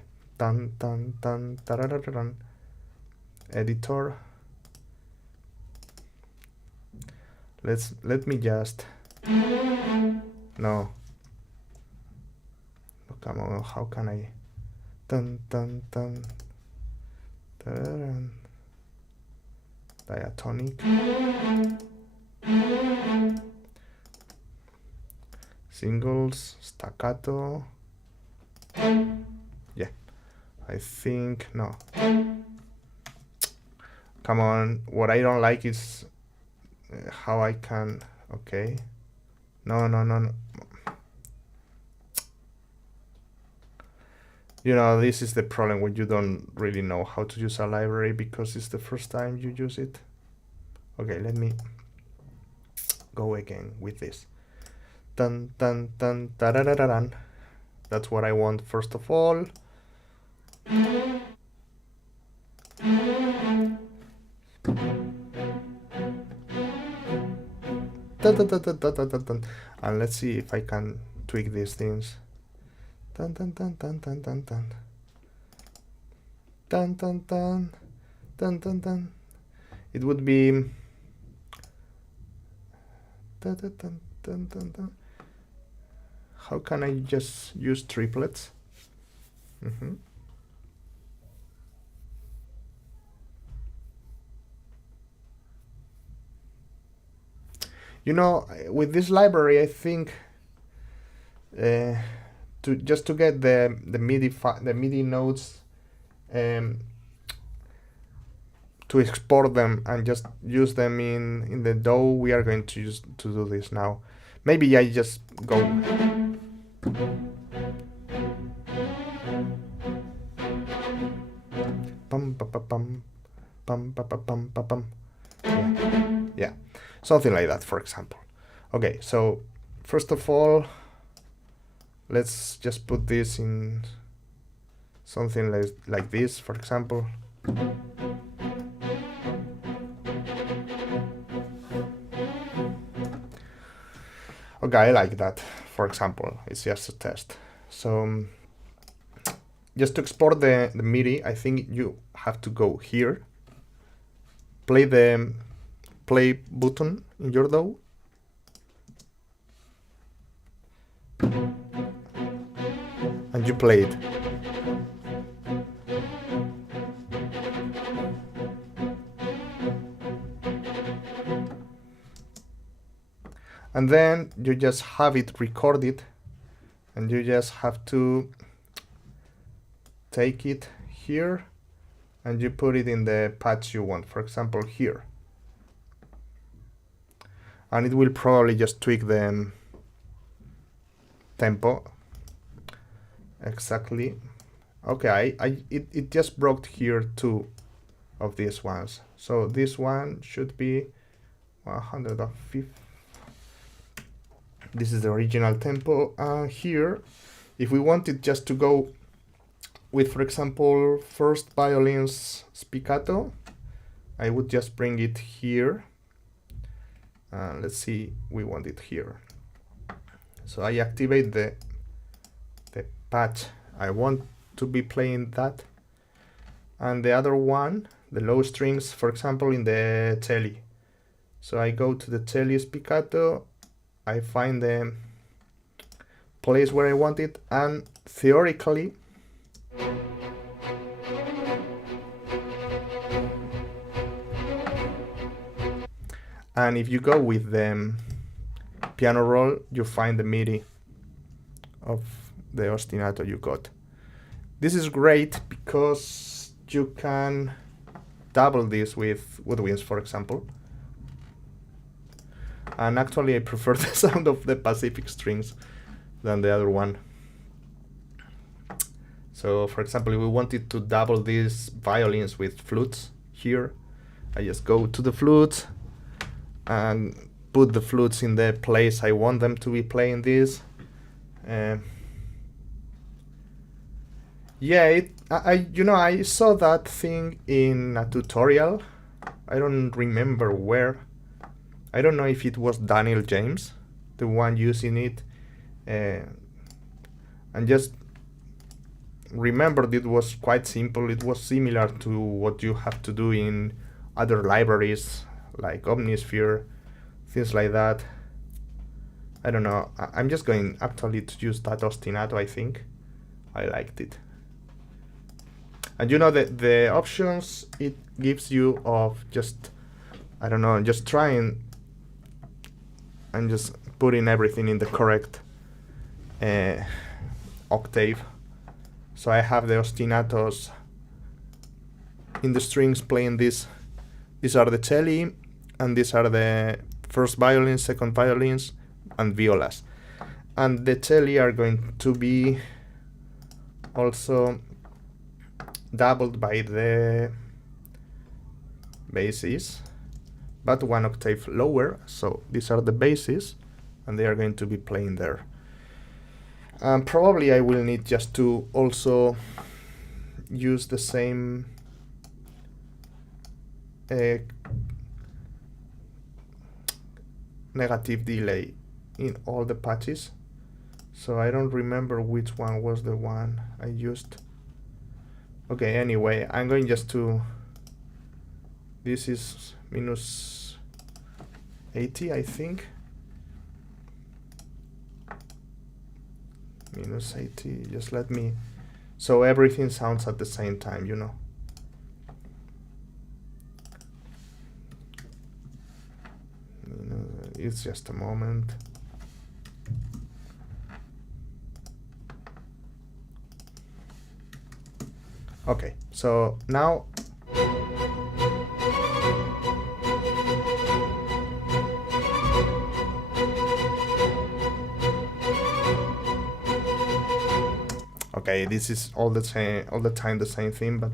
Editor. Let me just. No. Oh, come on, how can I? Diatonic. Singles, staccato. Yeah, I think no. Come on, what I don't like is how I can. Okay. No. You know, this is the problem when you don't really know how to use a library because it's the first time you use it. Okay, let me go again with this. Dun dun dun da da da da dun. That's what I want first of all. Dun, dun, dun, dun, dun, dun, dun. And let's see if I can tweak these things. Dun dun dun dun dun dun dun. Dun dun dun dun dun dun. It would be dun dun dun dun dun dun. How can I just use triplets? You know, with this library, I think to get the MIDI notes, to export them and just use them in the DAW, we are going to do this now. Maybe I just go. Bum ba ba bum bum ba ba bum ba bum. Yeah, something like that, for example. Okay, so first of all, let's just put this in something like this, for example. Okay, I like that, for example. It's just a test. So just to export the MIDI, I think you have to go here, play the play button in your DAW, and you play it. And then you just have it recorded, and you just have to take it here and you put it in the patch you want, for example here, and it will probably just tweak the tempo exactly. Okay, it just broke here 2 of these ones, so this one should be 150. This is the original tempo. Here, if we wanted just to go with, for example, first violin's spiccato, I would just bring it here. Let's see, we want it here. So I activate the patch I want to be playing that. And the other one, the low strings, for example, in the telly. So I go to the telly spiccato, I find the place where I want it, and theoretically and if you go with the piano roll, you find the MIDI of the ostinato you got. This is great because you can double this with woodwinds, for example. And actually I prefer the sound of the Pacific strings than the other one. So for example, if we wanted to double these violins with flutes here, I just go to the flutes and put the flutes in the place I want them to be playing this. Yeah, I saw that thing in a tutorial. I don't remember where. I don't know if it was Daniel James, the one using it, and just remembered it was quite simple. It was similar to what you have to do in other libraries like Omnisphere, things like that. I don't know. I'm just going actually to use that ostinato, I think. I liked it. And you know the options it gives you of just, I don't know, just trying and just putting everything in the correct octave. So I have the ostinatos in the strings playing this. These are the celli, and these are the first violins, second violins, and violas. And the celli are going to be also doubled by the basses, but one octave lower. So these are the basses, and they are going to be playing there. Probably I will need just to also use the same negative delay in all the patches. So I don't remember which one was the one I used. Okay, anyway, I'm going just to, this is minus 80, I think. Minus 80, just let me, so everything sounds at the same time, you know. It's just a moment. Okay, so now okay, this is all the time the same thing, but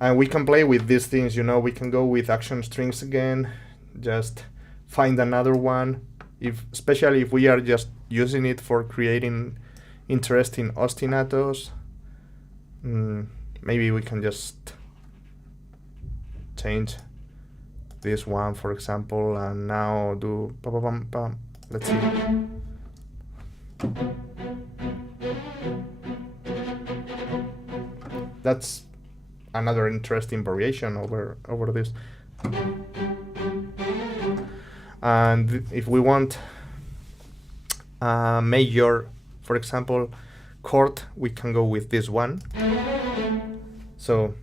and we can play with these things, you know. We can go with action strings again, just find another one, especially if we are just using it for creating interesting ostinatos. Maybe we can just change this one, for example, and now do pa pa pam pam. Let's see. That's another interesting variation over this. And if we want a major, for example, chord, we can go with this one. So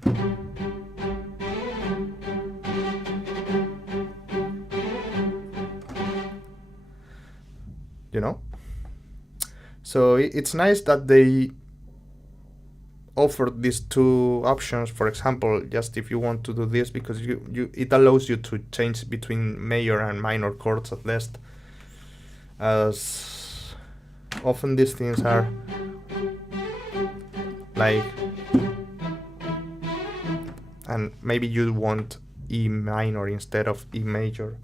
you know, so it's nice that they offered these two options. For example, just if you want to do this, because it allows you to change between major and minor chords at least, as often these things are like, and maybe you want E minor instead of E major.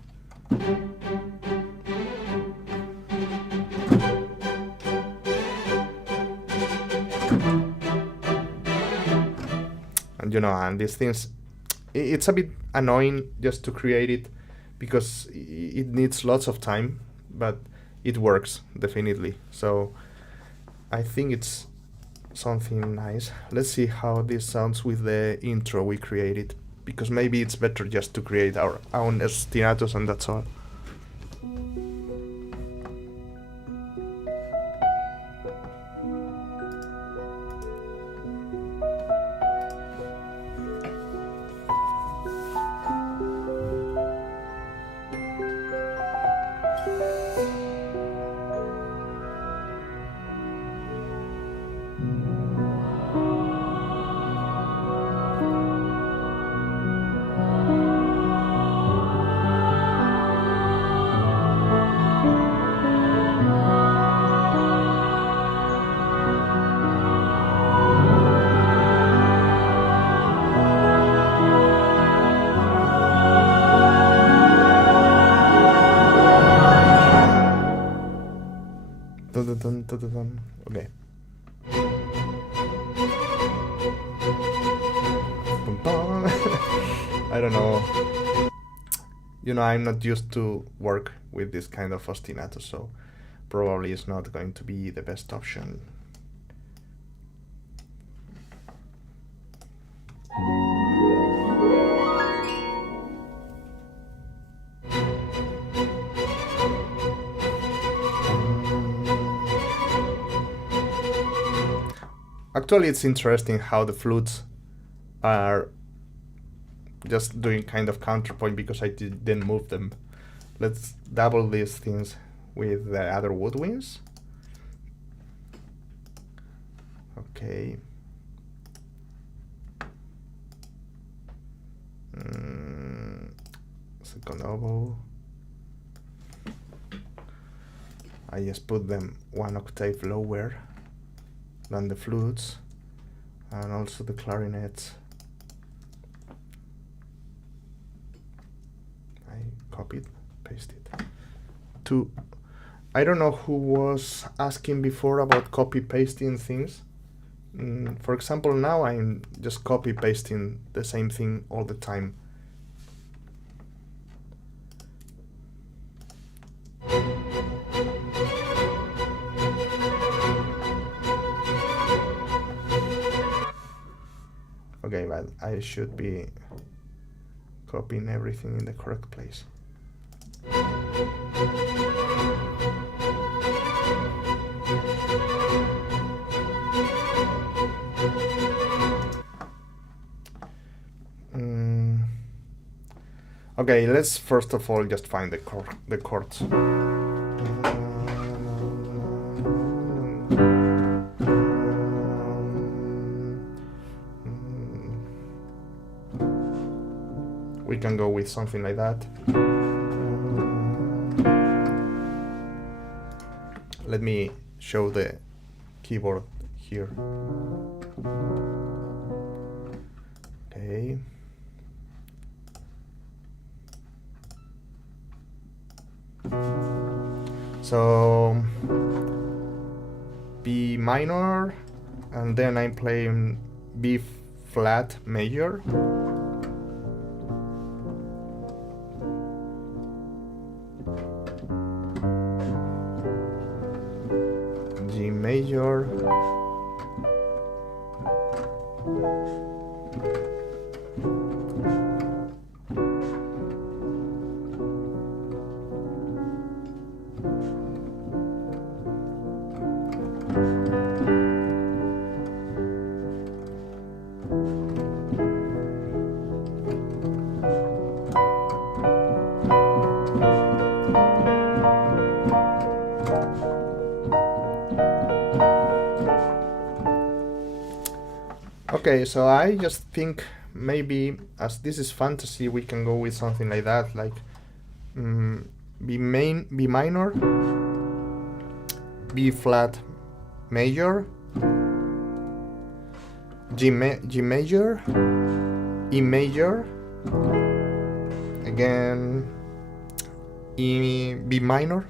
And you know, and these things, it's a bit annoying just to create it because it needs lots of time, but it works definitely. So I think it's something nice. Let's see how this sounds with the intro we created, because maybe it's better just to create our own ostinatos and that's all. Okay. I don't know. You know, I'm not used to work with this kind of ostinato, so probably it's not going to be the best option. Actually, it's interesting how the flutes are just doing kind of counterpoint because I didn't move them. Let's double these things with the other woodwinds. Okay. Second oboe. I just put them one octave lower than the flutes, and also the clarinets. I copied, pasted. I don't know who was asking before about copy pasting things. For example, now I'm just copy pasting the same thing all the time. Okay, but I should be copying everything in the correct place. Okay, let's first of all just find the chords. We can go with something like that. Let me show the keyboard here. Okay. So B minor, and then I'm playing B flat major. G major. Okay, so I just think maybe, as this is fantasy, we can go with something like that, like B minor, B flat major, G major, E major, again B minor,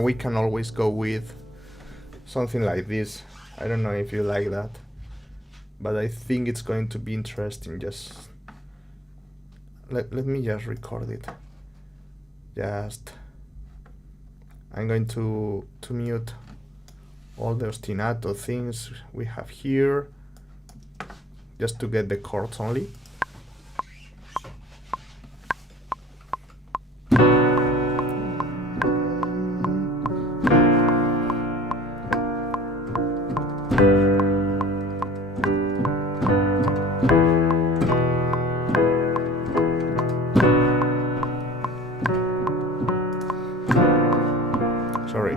And we can always go with something like this. I don't know if you like that, but I think it's going to be interesting. Just let me just record it. Just I'm going to mute all the ostinato things we have here, just to get the chords only. Sorry.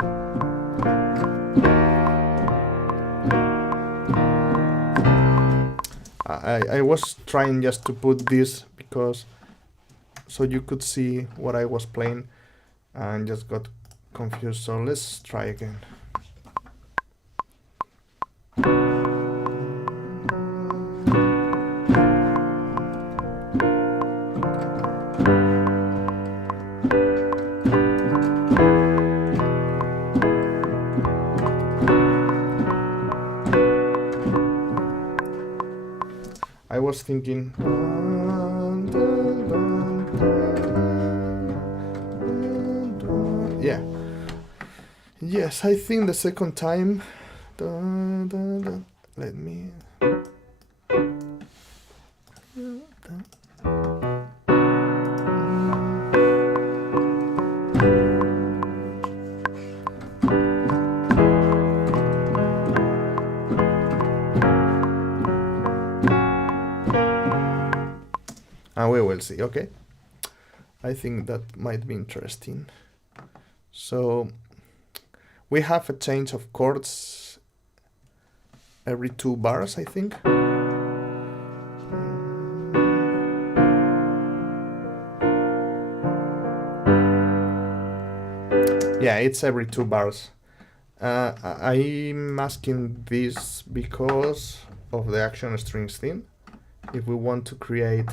I was trying just to put this because so you could see what I was playing and just got confused. So let's try again. I was thinking, yeah, yes, I think the second time, let me, and we will see. Okay, I think that might be interesting. So we have a change of chords every 2 bars, I think. Yeah, it's every 2 bars. I'm asking this because of the action strings thing. If we want to create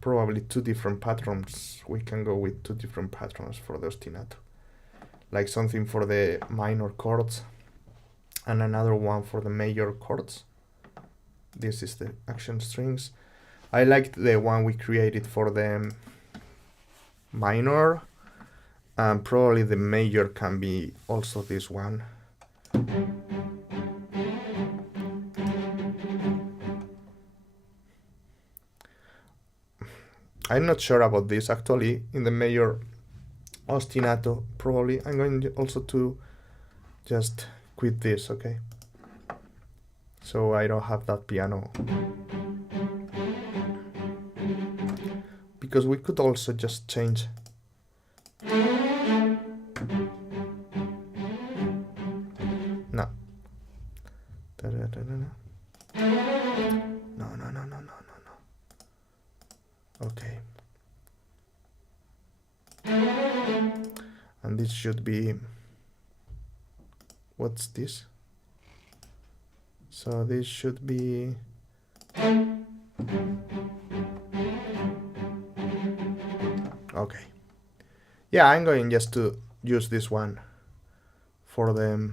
probably 2 different patterns, we can go with 2 different patterns for the ostinato. Like something for the minor chords and another one for the major chords. This is the action strings. I liked the one we created for the minor, and probably the major can be also this one. I'm not sure about this actually. In the major ostinato, probably I'm going also to just quit this, okay? So I don't have that piano. Because we could also just change. No. No. Okay. And this should be, what's this? So this should be, okay. Yeah, I'm going just to use this one for the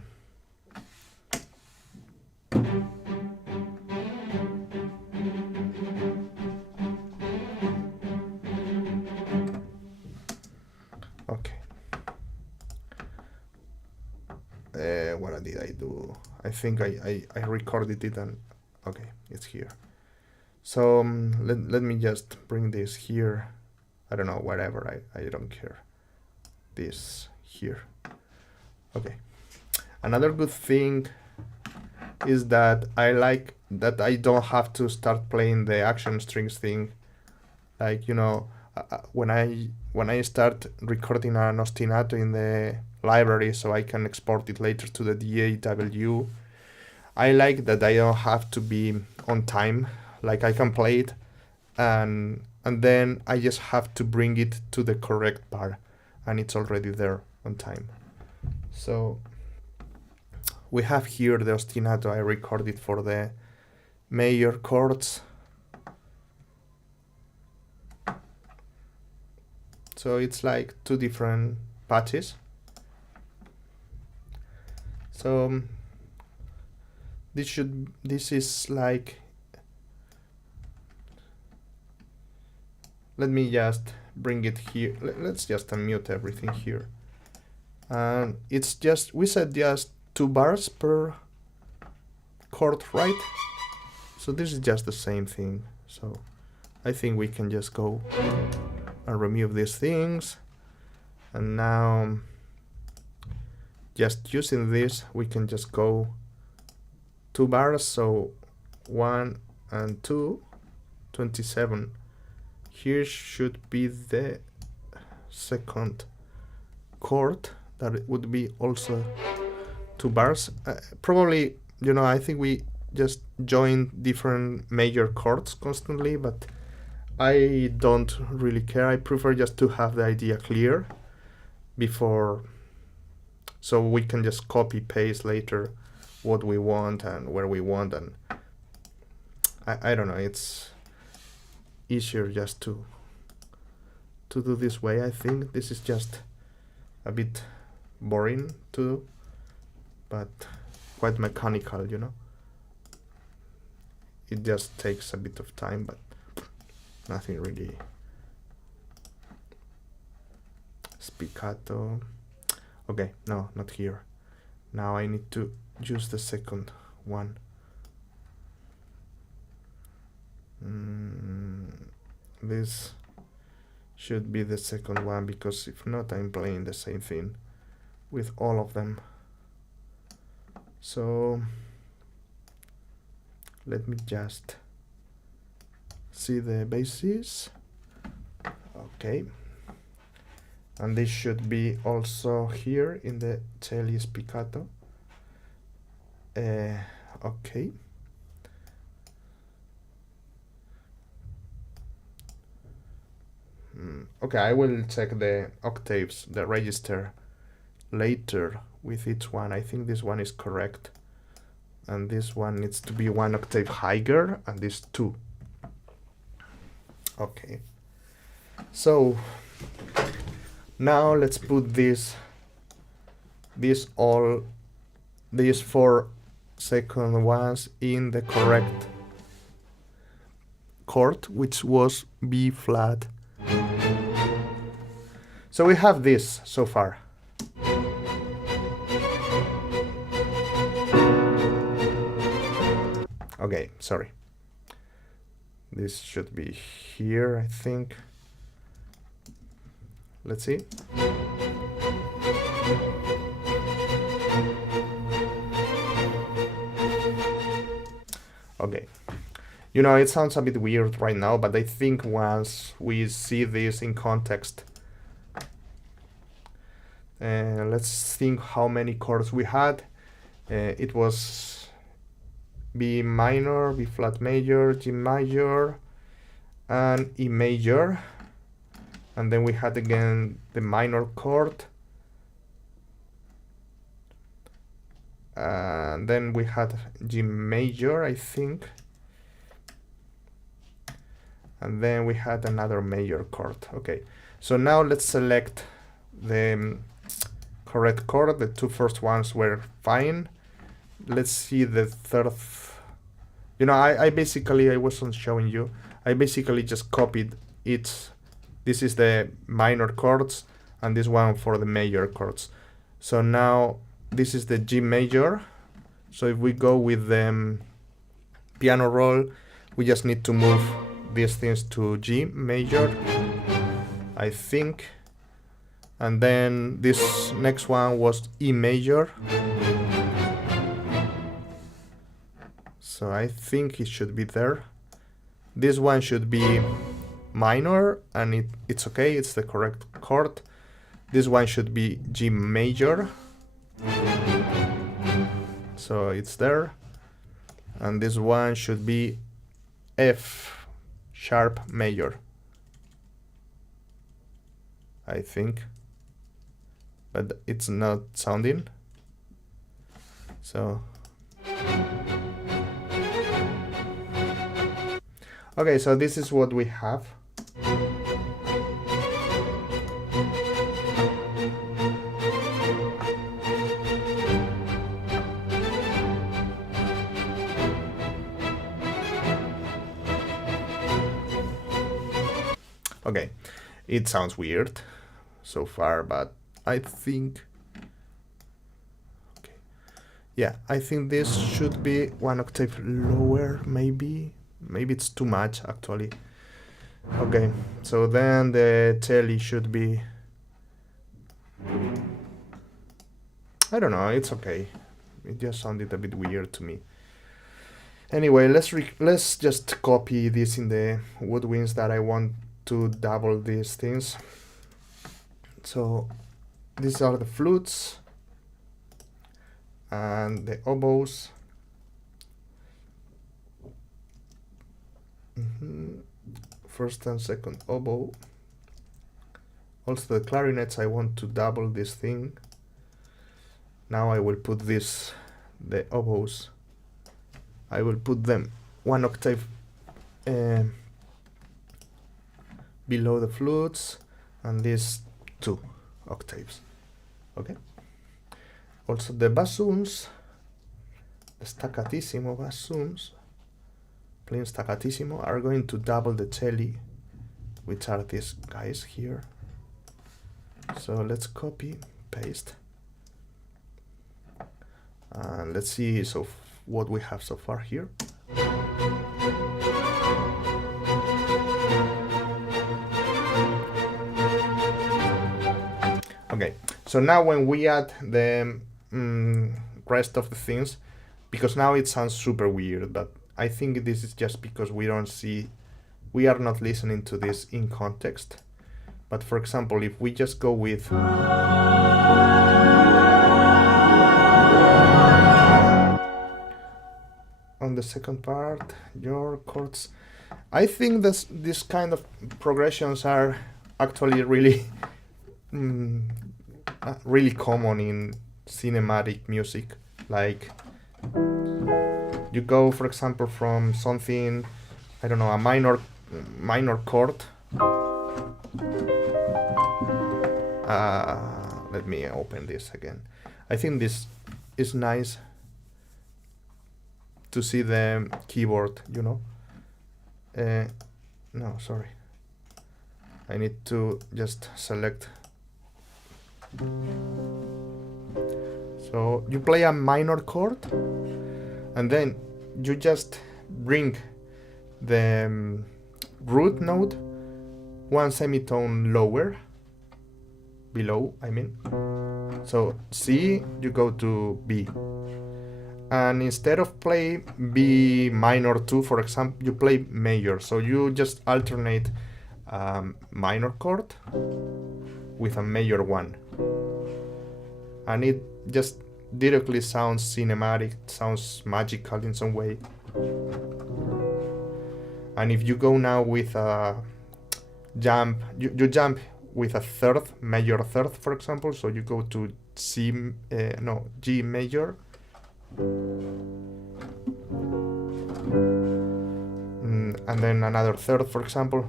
okay. What did I do? I think I recorded it and okay, it's here. So let me just bring this here. I don't know, whatever, I don't care. This here. Okay. Another good thing is that I like that I don't have to start playing the action strings thing. Like, you know, when I start recording an ostinato in the library so I can export it later to the DAW, I like that I don't have to be on time. Like I can play it and then I just have to bring it to the correct bar and it's already there on time. So we have here the ostinato I recorded for the major chords. So it's like 2 different patches. So this is like, let me just bring it here. Let's just unmute everything here. And it's just, we said just 2 bars per chord, right? So this is just the same thing. So I think we can just go and remove these things. And now, just using this, we can just go 2 bars. So 1 and 2, 27. Here should be the second chord. That it would be also 2 bars. Probably, you know, I think we just join different major chords constantly, but I don't really care. I prefer just to have the idea clear before, so we can just copy paste later what we want and where we want, and I don't know, it's easier just to do this way. I think this is just a bit boring to do, but quite mechanical, you know. It just takes a bit of time, but nothing really. Spiccato. Okay, no, not here. Now I need to use the second one. This should be the second one, because if not, I'm playing the same thing with all of them. So let me just see the bases. Okay, and this should be also here in the celli spiccato. Okay. Okay, I will check the octaves, the register, later with each one. I think this one is correct, and this one needs to be 1 octave higher, and this 2. Okay, so now let's put these 4 second ones in the correct chord, which was B flat. So we have this so far. Okay, sorry. This should be here, I think. Let's see. Okay. You know, it sounds a bit weird right now, but I think once we see this in context, let's think how many chords we had. It was B minor, B flat major, G major, and E major. And then we had again the minor chord. And then we had G major, I think. And then we had another major chord. Okay, so now let's select the correct chord. The 2 first ones were fine. Let's see the third. You know, I wasn't showing you. I basically just copied it. This is the minor chords, and this one for the major chords. So now this is the G major. So if we go with the piano roll, we just need to move these things to G major, I think. And then this next one was E major. So I think it should be there. This one should be minor, and it's okay, it's the correct chord. This one should be G major. So it's there. And this one should be F sharp major, I think, but it's not sounding. So okay, so this is what we have. Okay, it sounds weird so far, but I think, okay, yeah, I think this should be one octave lower, maybe it's too much actually. Okay, so then the telly should be, I don't know, it's okay. It just sounded a bit weird to me. Anyway, let's just copy this in the woodwinds that I want to double these things. So these are the flutes and the oboes. First and second oboe. Also the clarinets, I want to double this thing. Now I will put this, the oboes, I will put them one octave below the flutes, and these 2 octaves. Okay. Also the bassoons, the staccatissimo bassoons, playing staccatissimo, are going to double the telly, which are these guys here. So let's copy, paste, and let's see what we have so far here. Okay, so now when we add the rest of the things, because now it sounds super weird, but I think this is just because we are not listening to this in context. But for example, if we just go with on the second part, your chords, I think this kind of progressions are actually really really common in cinematic music. Like you go, for example, from something, I don't know, a minor chord. Let me open this again. I think this is nice to see the keyboard, you know. No, sorry. I need to just select. So you play a minor chord, and then you just bring the root note one semitone lower, below, I mean. So C, you go to B. And instead of play B minor 2, for example, you play major. So you just alternate minor chord with a major 1. And it just directly sounds cinematic, sounds magical in some way. And if you go now with a jump, you jump with a third, major third, for example. So you go to G major. And then another third, for example.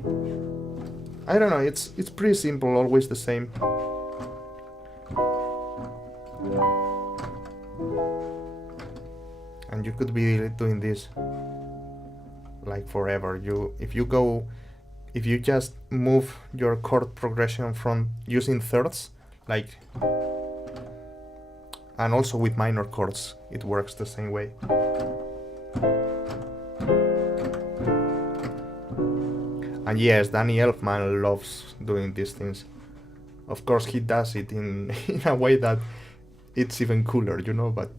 I don't know, it's pretty simple, always the same. And you could be doing this like forever. If you just move your chord progression from using thirds, like, and also with minor chords, it works the same way. And yes, Danny Elfman loves doing these things. Of course, he does it in a way that it's even cooler, you know, but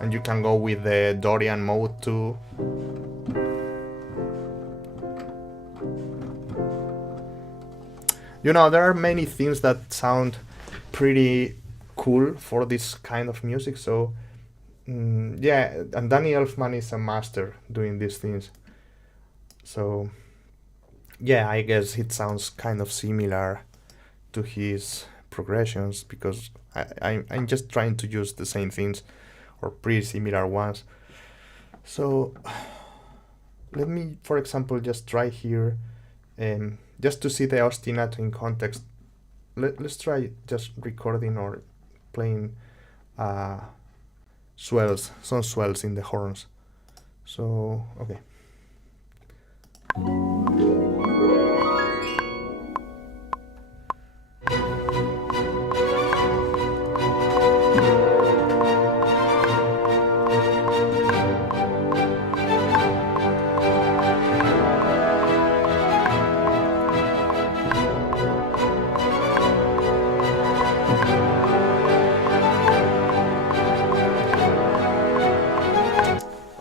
and you can go with the Dorian mode too. You know, there are many things that sound pretty cool for this kind of music. So yeah, and Danny Elfman is a master doing these things. So yeah, I guess it sounds kind of similar to his progressions because I'm just trying to use the same things or pretty similar ones. So let me, for example, just try here, just to see the ostinato in context. Let's try just recording or playing swells, some swells in the horns. So, okay.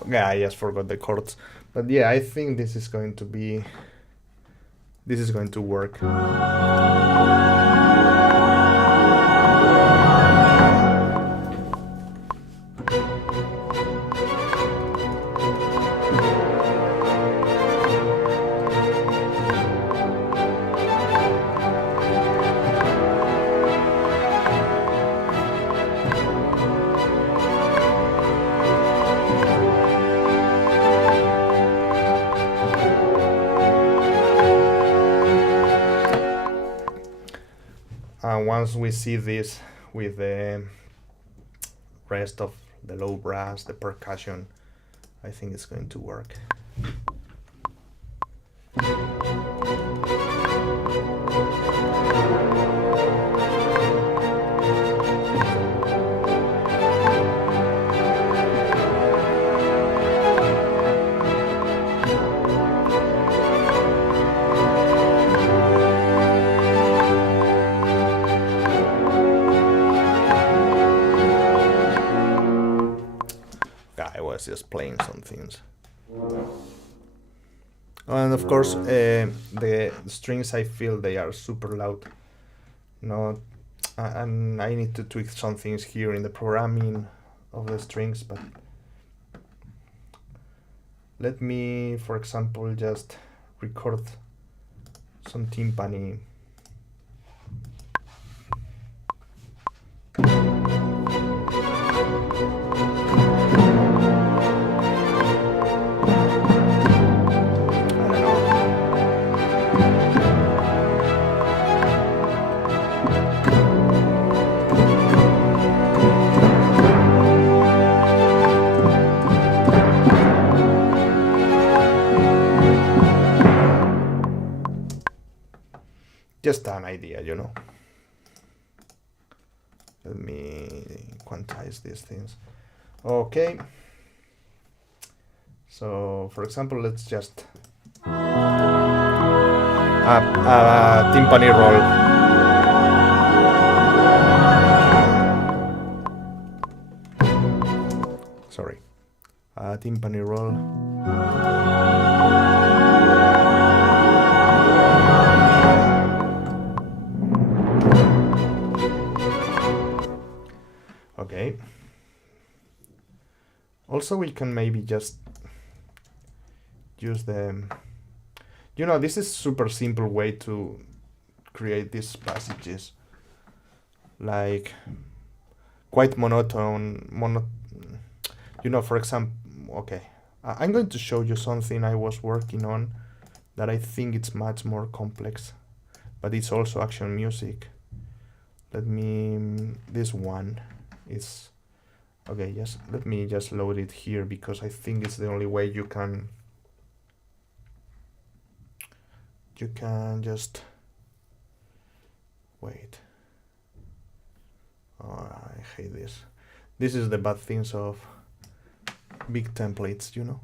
Yeah, I just forgot the chords, but yeah, I think this is going to work. Once we see this with the rest of the low brass, the percussion, I think it's going to work. I was just playing some things. And of course, the strings, I feel they are super loud. No, and I need to tweak some things here in the programming of the strings, but let me, for example, just record some timpani. Just an idea, you know. Let me quantize these things. Okay. So, for example, let's just timpani roll. Sorry. Timpani roll. Okay. Also, we can maybe just use the, you know, this is super simple way to create these passages, like quite monotone, you know, for example, okay, I'm going to show you something I was working on that I think it's much more complex, but it's also action music. This one is, okay, yes, let me just load it here because I think it's the only way you can just wait. Oh, I hate this. This is the bad things of big templates, you know.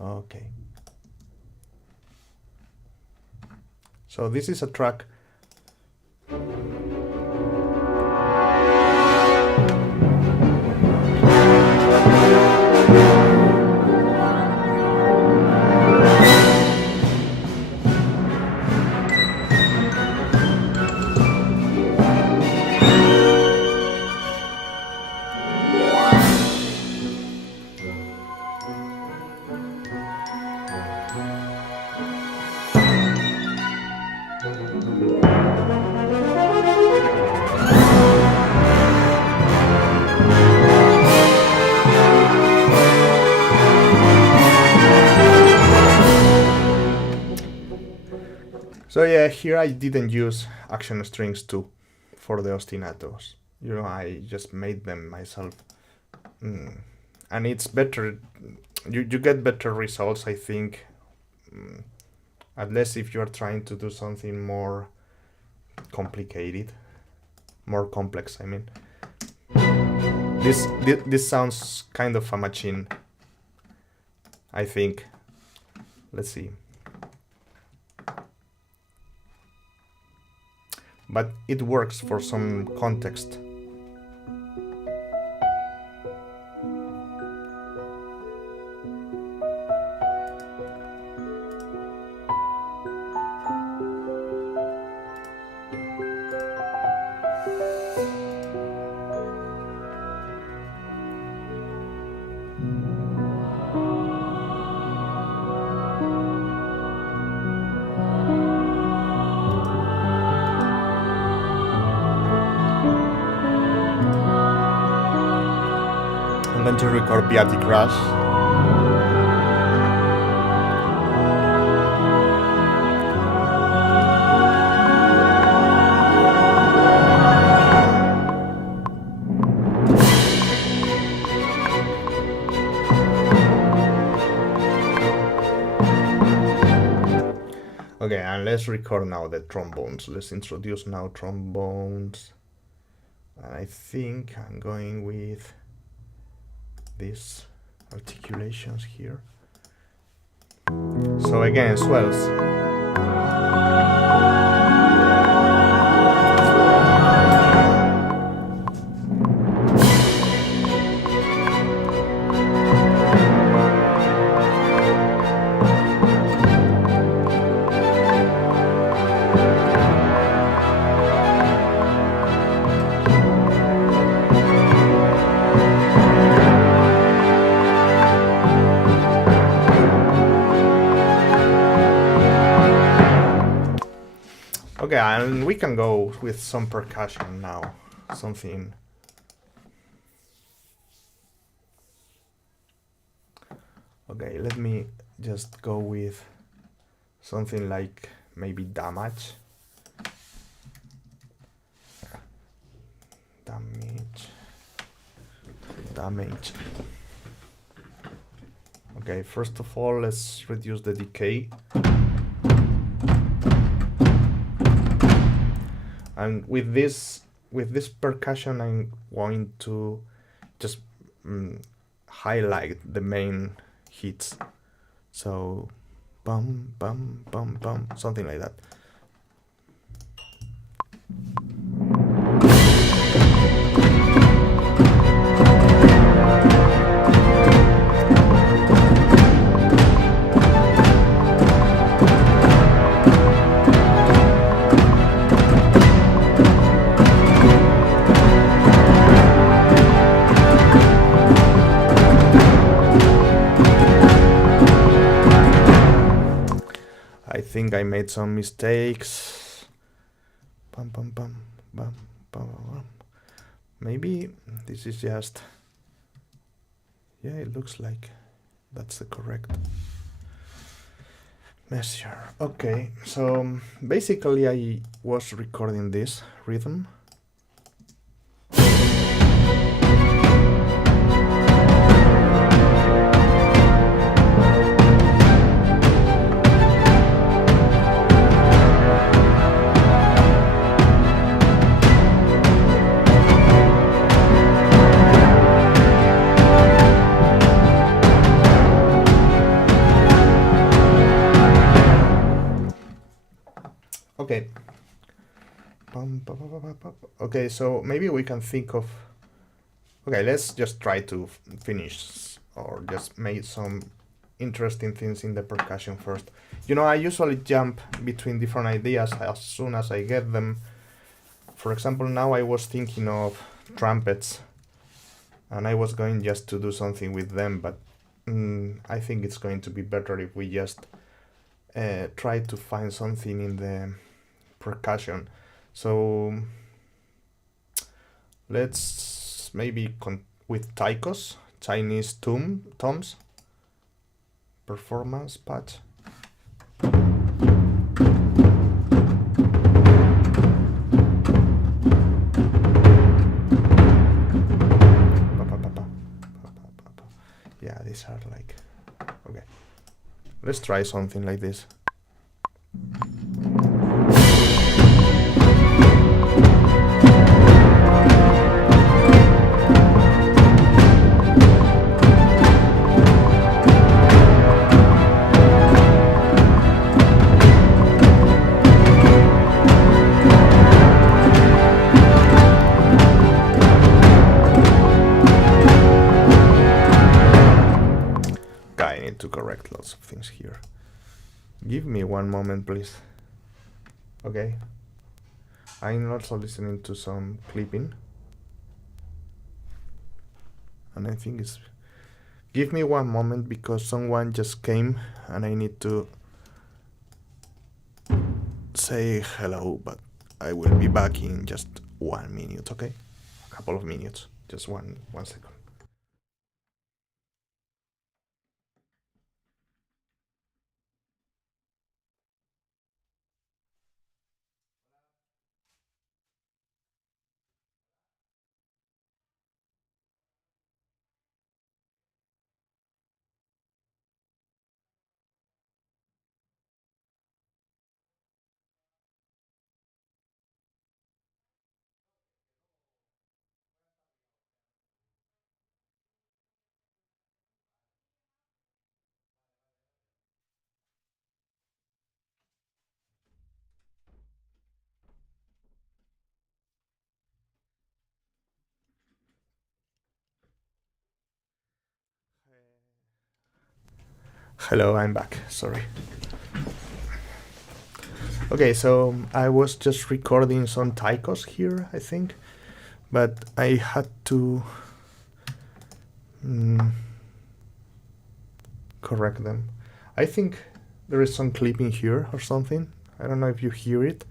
Okay. So this is a track. So yeah, here I didn't use action strings too for the ostinatos. You know, I just made them myself. And it's better, you get better results, I think, unless if you are trying to do something more complicated, more complex, I mean. This sounds kind of a machine, I think. Let's see. But it works for some context. I'm going to record Piatti Crash. Okay, and let's record now the trombones. Let's introduce now trombones. And I think I'm going with these articulations here. So again, swells. Okay, and we can go with some percussion now. Something. Okay, let me just go with something like maybe damage. Damage. Okay, first of all, let's reduce the decay. And with this percussion, I'm going to just highlight the main hits. So, bum, bum, bum, bum, something like that. I think I made some mistakes. Bum, bum, bum, bum, bum, bum. Maybe this is just, yeah, it looks like that's the correct measure. Okay, so basically I was recording this rhythm. Okay. Okay, so maybe we can think of. Okay, let's just try to finish or just make some interesting things in the percussion first. You know, I usually jump between different ideas as soon as I get them. For example, now I was thinking of trumpets, and I was going just to do something with them, but I think it's going to be better if we just try to find something in the percussion. So let's maybe with taikos, Chinese toms, performance patch. Yeah, these are like, okay. Let's try something like this. I need to correct lots of things here. Give me one moment, please. Okay. I'm also listening to some clipping. And I think it's... Give me one moment because someone just came and I need to say hello, but I will be back in just 1 minute, okay? A couple of minutes. Just one second. Hello, I'm back. Sorry. Okay, so I was just recording some taikos here, I think, but I had to correct them. I think there is some clipping here or something. I don't know if you hear it.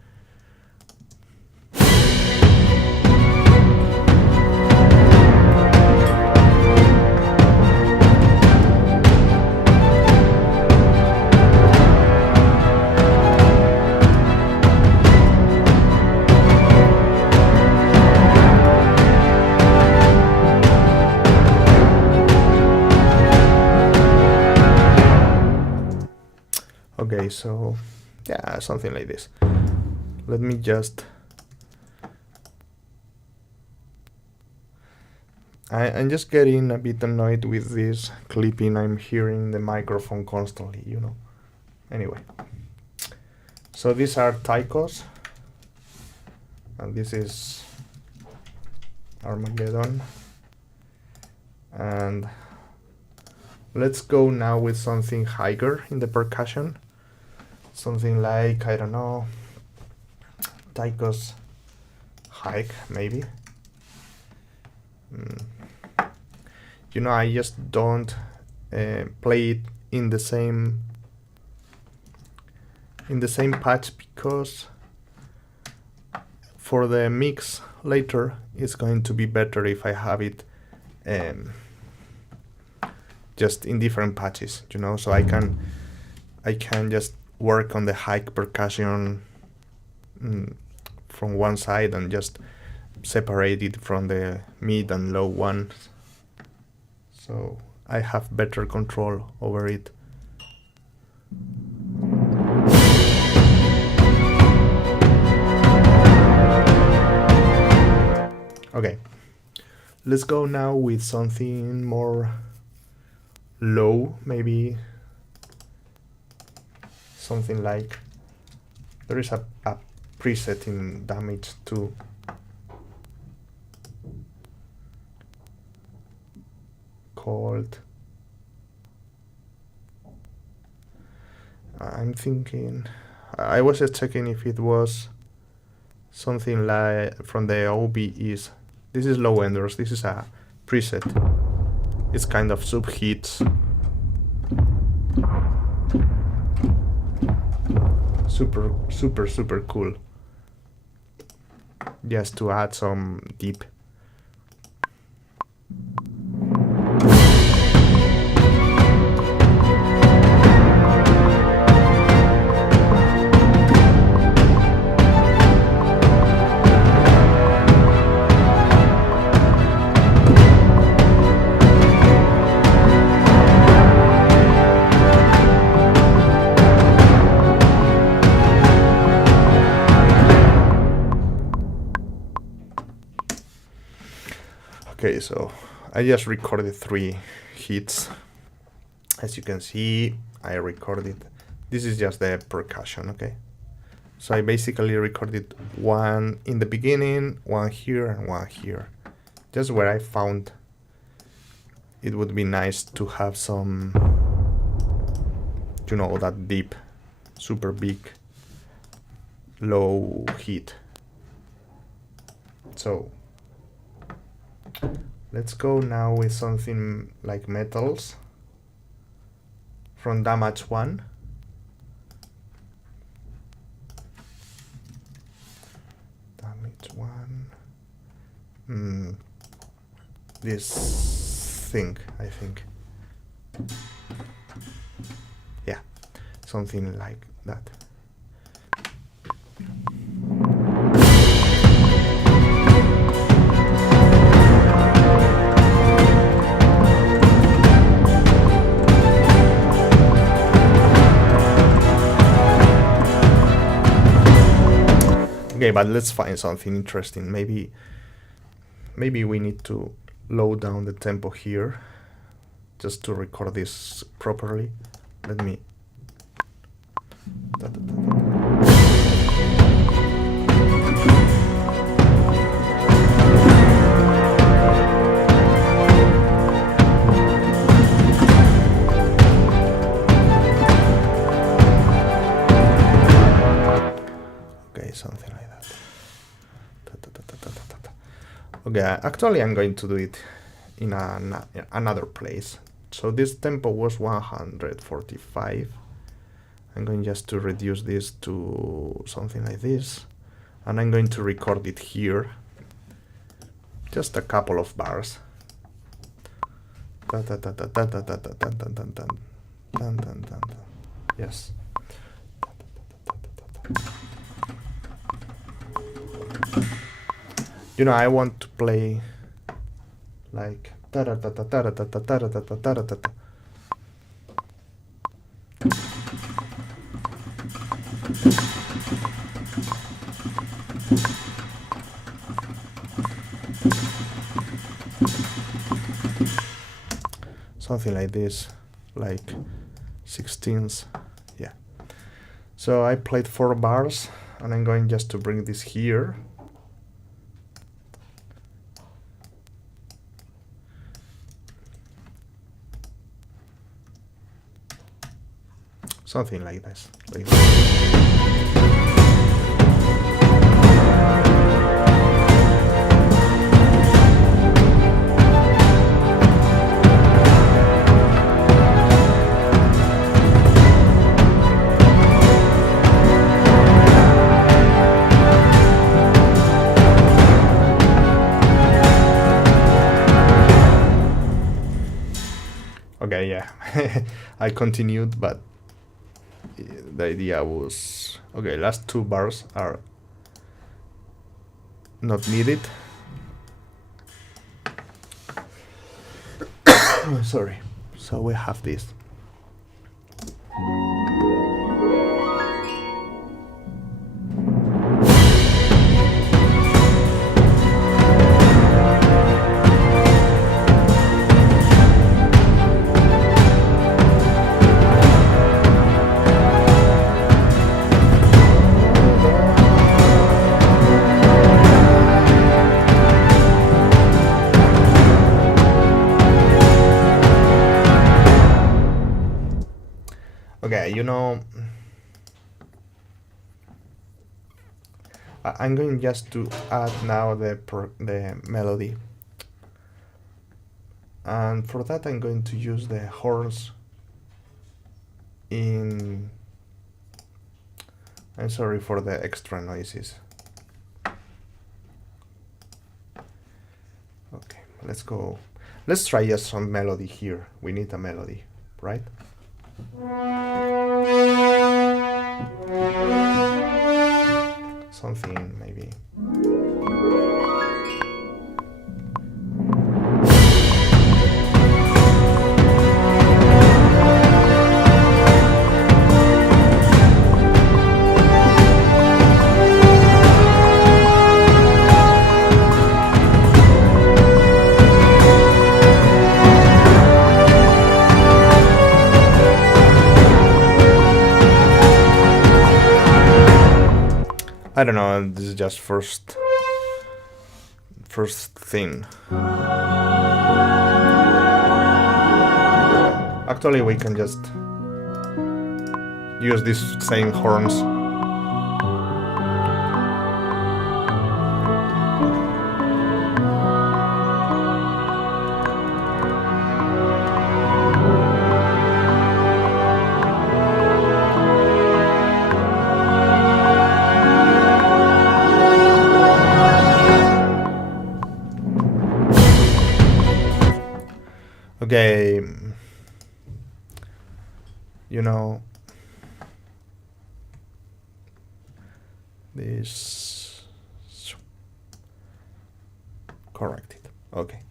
Okay, so yeah, something like this. Let me just... I'm just getting a bit annoyed with this clipping. I'm hearing the microphone constantly, you know. Anyway, so these are taikos, and this is Armageddon. And let's go now with something higher in the percussion. Something like, I don't know, taikos hike, maybe. You know, I just don't play it in the same patch because for the mix later it's going to be better if I have it just in different patches, you know, so I can just work on the high percussion from one side and just separate it from the mid and low ones, so I have better control over it. Okay, let's go now with something more low, maybe something like, there is a preset in Damage 2. Called, I'm thinking, I was just checking if it was something like from the OBEs. This is low enders, this is a preset. It's kind of subhits. Super cool. just to add some deep. Okay, so I just recorded 3 hits. As you can see, I recorded, this is just the percussion, okay? So I basically recorded 1 in the beginning, 1 here, and 1 here. Just where I found it would be nice to have some, you know, that deep, super big, low hit. So let's go now with something like metals from damage 1. Damage 1. This thing, I think. Yeah, something like that. Okay, but let's find something interesting. Maybe we need to low down the tempo here just to record this properly. Let me. Okay, something like that. Okay, actually I'm going to do it in another place. So this tempo was 145. I'm going just to reduce this to something like this, and I'm going to record it here. Just a couple of bars. Yes. You know, I want to play like something like this, like 16ths. Yeah. So I played 4 bars, and I'm going just to bring this here. Something like this. Okay, yeah. I continued, but the idea was, okay, last 2 bars are not needed. Sorry. So we have this. Okay, you know, I'm going just to add now the melody, and for that I'm going to use the horns in. I'm sorry for the extra noises. let's go. Let's try just some melody here. We need a melody, right? Something maybe. I don't know, this is just first thing. Actually, we can just use these same horns. Okay, you know, this, correct it, okay.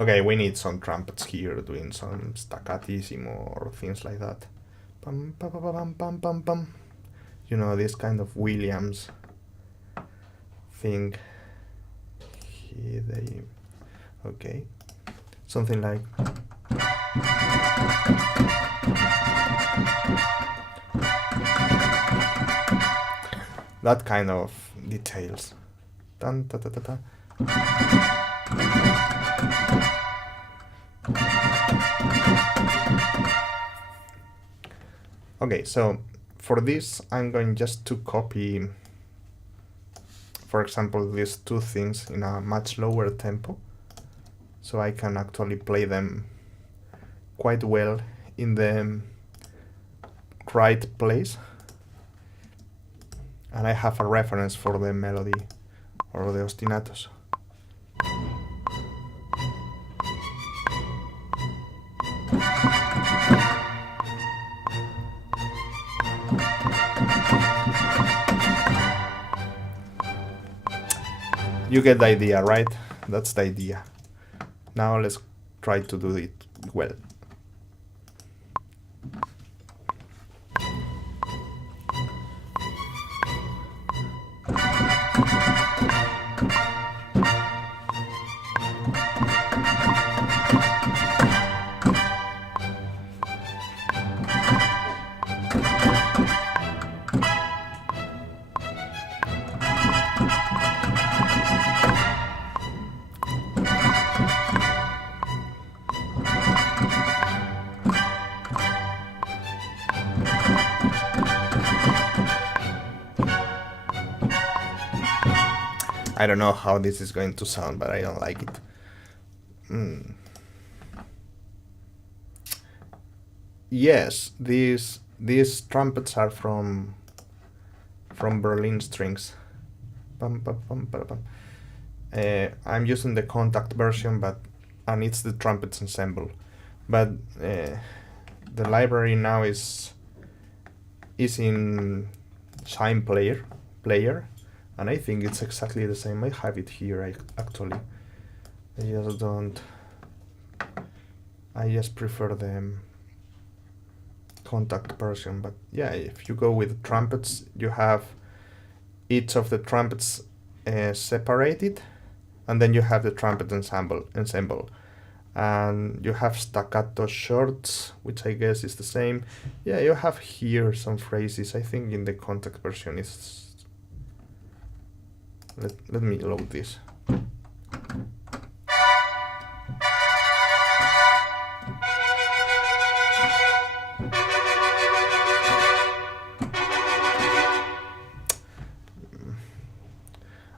Okay, we need some trumpets here doing some staccatissimo or things like that. Pum, pum, pum, pum, pum, pum, pum. You know, this kind of Williams thing. Here they, okay, something like. That kind of details. Dun, da, da, da, da. Okay, so for this I'm going just to copy, for example, these two things in a much lower tempo, so I can actually play them quite well in the right place, and I have a reference for the melody or the ostinatos. You get the idea, right? That's the idea. Now let's try to do it well. I don't know how this is going to sound, but I don't like it. Yes, these trumpets are from Berlin strings. Pum, pum, pum, pum, pum. I'm using the contact version, and it's the trumpets ensemble. But the library now is in Shine Player, and I think it's exactly the same. I have it here, actually. I just prefer the contact version. But yeah, if you go with trumpets, you have each of the trumpets separated, and then you have the trumpet ensemble. And you have staccato shorts, which I guess is the same. Yeah, you have here some phrases. I think in the contact version Let me load this.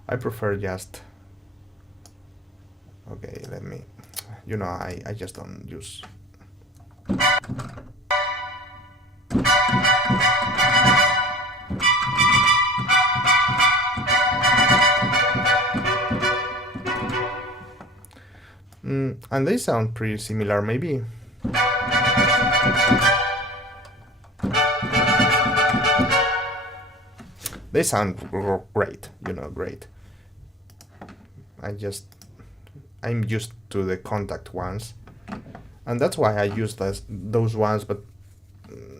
I prefer just, okay, let me, you know, I just don't use. And they sound pretty similar, maybe. They sound great, you know, great. I'm used to the contact ones, and that's why I use those ones, but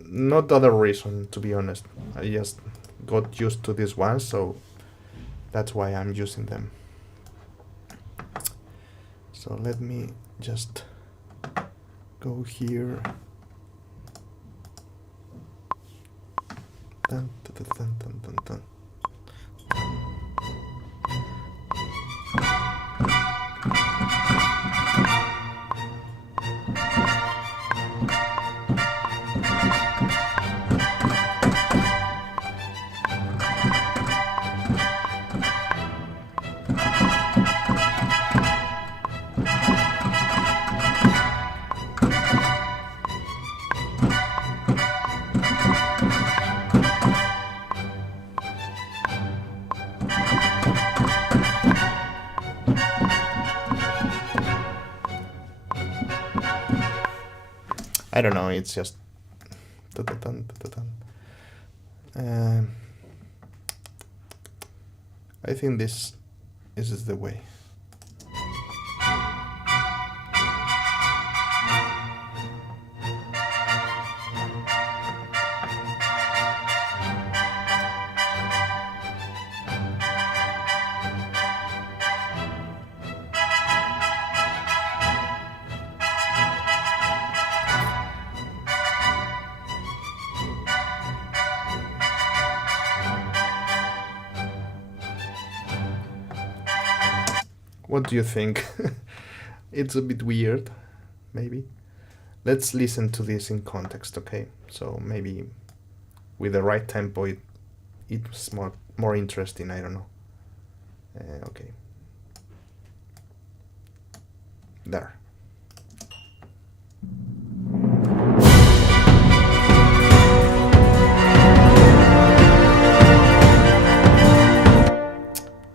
not other reason, to be honest. I just got used to these ones, so that's why I'm using them. So let me just go here. Dun, dun, dun, dun, dun, dun. I don't know, it's just I think this is the way. What do you think? It's a bit weird, maybe. Let's listen to this in context, okay? So maybe with the right tempo, it's more interesting. I don't know. Okay. There.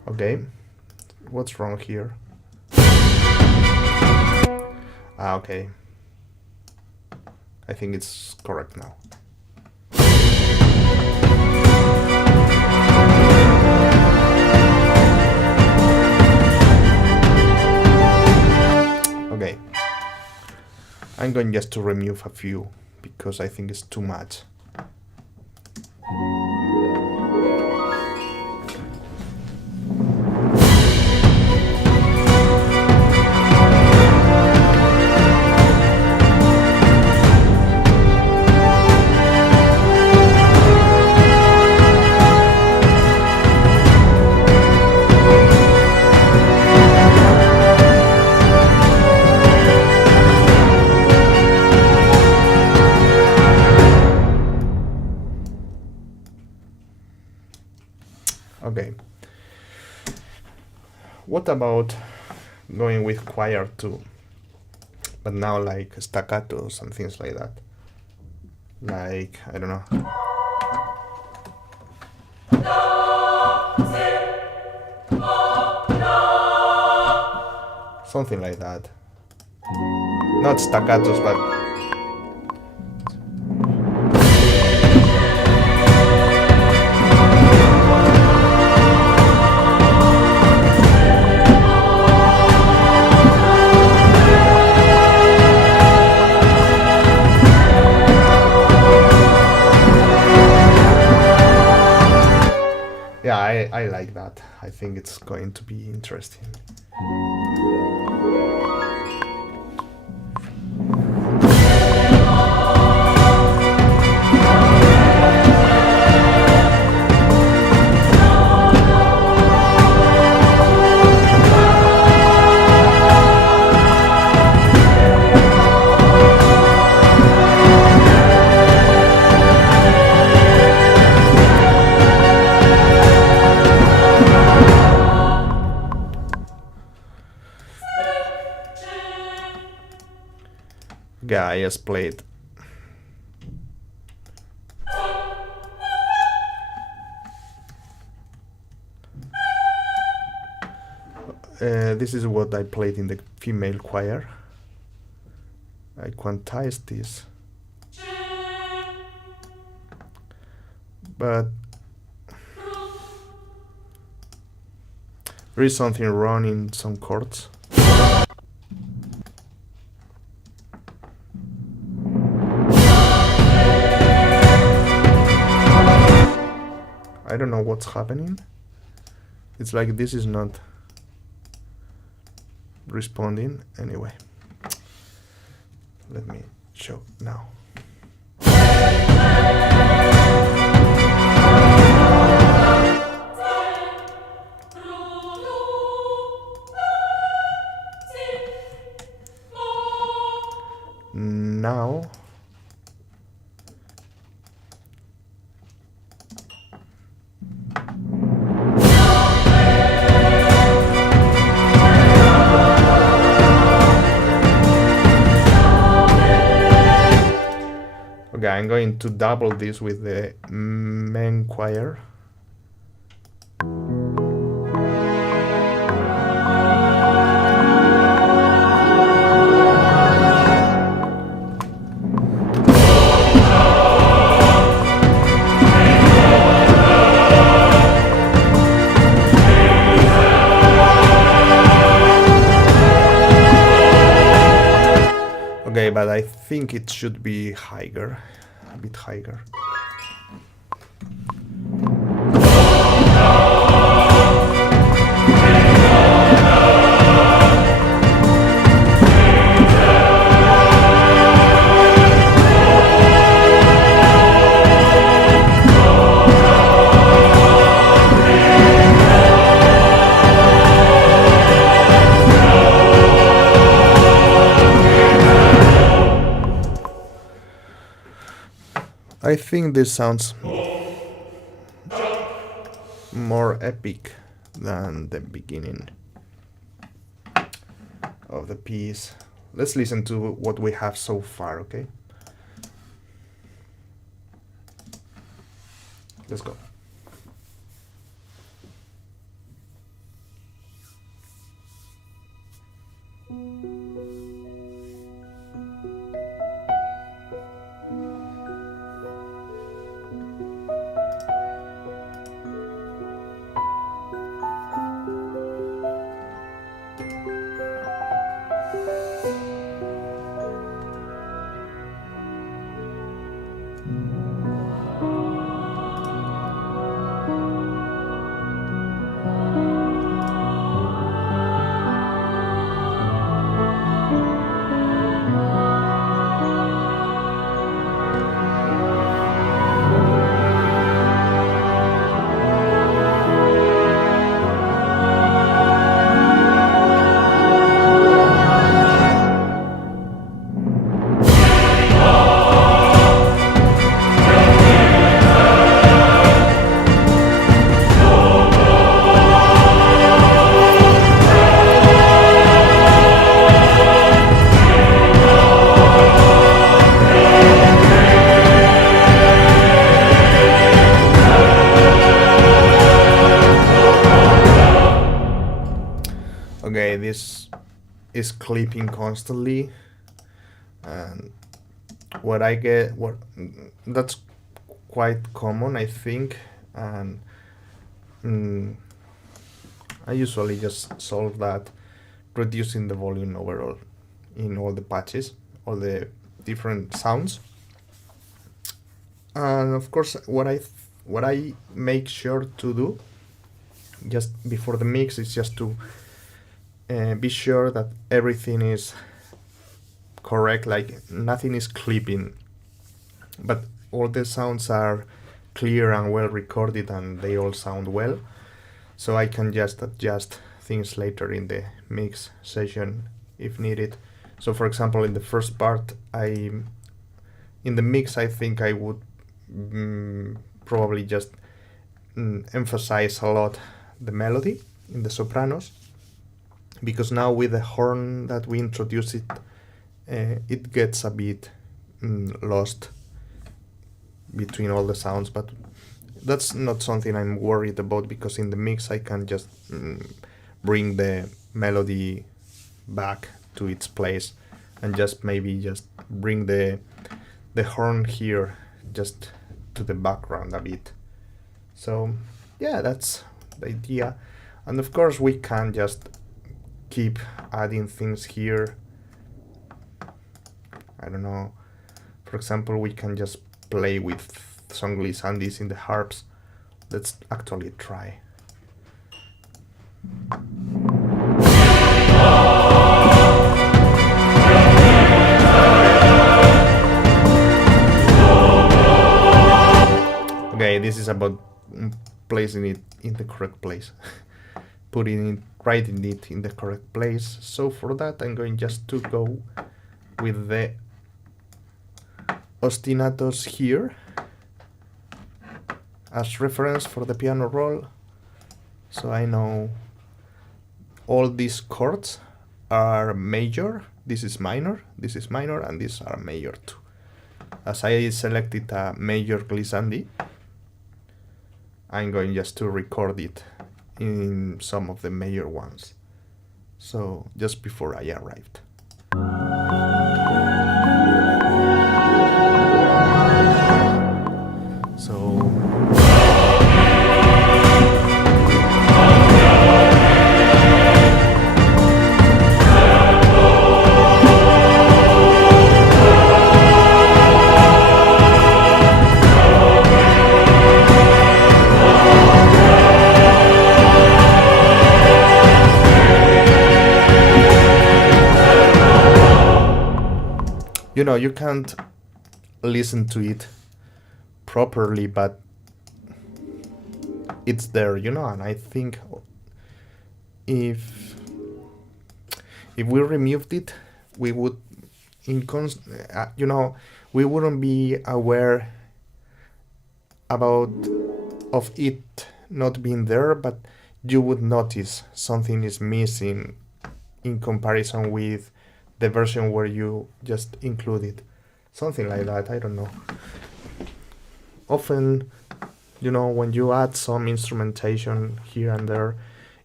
Okay. What's wrong here? Okay. I think it's correct now. Okay. I'm going just to remove a few because I think it's too much. Okay. What about going with choir too? But now like staccatos and things like that. Like, I don't know. Something like that. Not staccatos, but yeah, I like that. I think it's going to be interesting. Yeah, I just played. This is what I played in the female choir. I quantized this, but there is something wrong in some chords. I don't know what's happening. It's like this is not responding. Anyway, let me show now. Now okay, I'm going to double this with the main choir. Okay, but I think it should be higher, a bit higher. I think this sounds more epic than the beginning of the piece. Let's listen to what we have so far, okay? Let's go. Okay, this is clipping constantly, and what I get, that's quite common, I think, and I usually just solve that reducing the volume overall in all the patches, all the different sounds. And of course, what I make sure to do just before the mix is just to be sure that everything is correct, like nothing is clipping, but all the sounds are clear and well recorded and they all sound well, so I can just adjust things later in the mix session if needed. So for example, in the first part, in the mix I think I would probably just emphasize a lot the melody in the sopranos, because now with the horn that we introduced it it gets a bit lost between all the sounds, but that's not something I'm worried about, because in the mix I can just bring the melody back to its place and just maybe just bring the horn here just to the background a bit. So yeah, that's the idea. And of course we can just keep adding things here. I don't know, for example, we can just play with some glissandes in the harps. Let's actually try. Okay, this is about placing it in the correct place. Writing it in the correct place. So for that I'm going just to go with the ostinatos here as reference for the piano roll. So I know all these chords are major, this is minor, and these are major too. As I selected a major glissandi, I'm going just to record it in some of the major ones. So just before I arrived. You know, you can't listen to it properly, but it's there, you know, and I think if we removed it, we would, you know, we wouldn't be aware of it not being there, but you would notice something is missing in comparison with the version where you just include it. Something like that, I don't know. Often, you know, when you add some instrumentation here and there,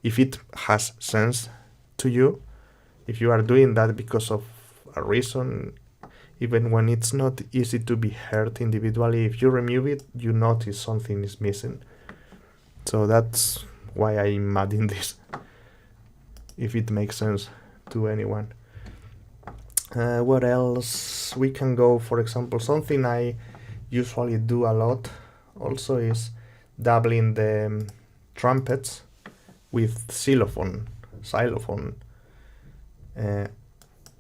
if it has sense to you, if you are doing that because of a reason, even when it's not easy to be heard individually, if you remove it, you notice something is missing. So that's why I'm adding this, if it makes sense to anyone. What else? We can go, for example, something I usually do a lot also is doubling the trumpets with xylophone.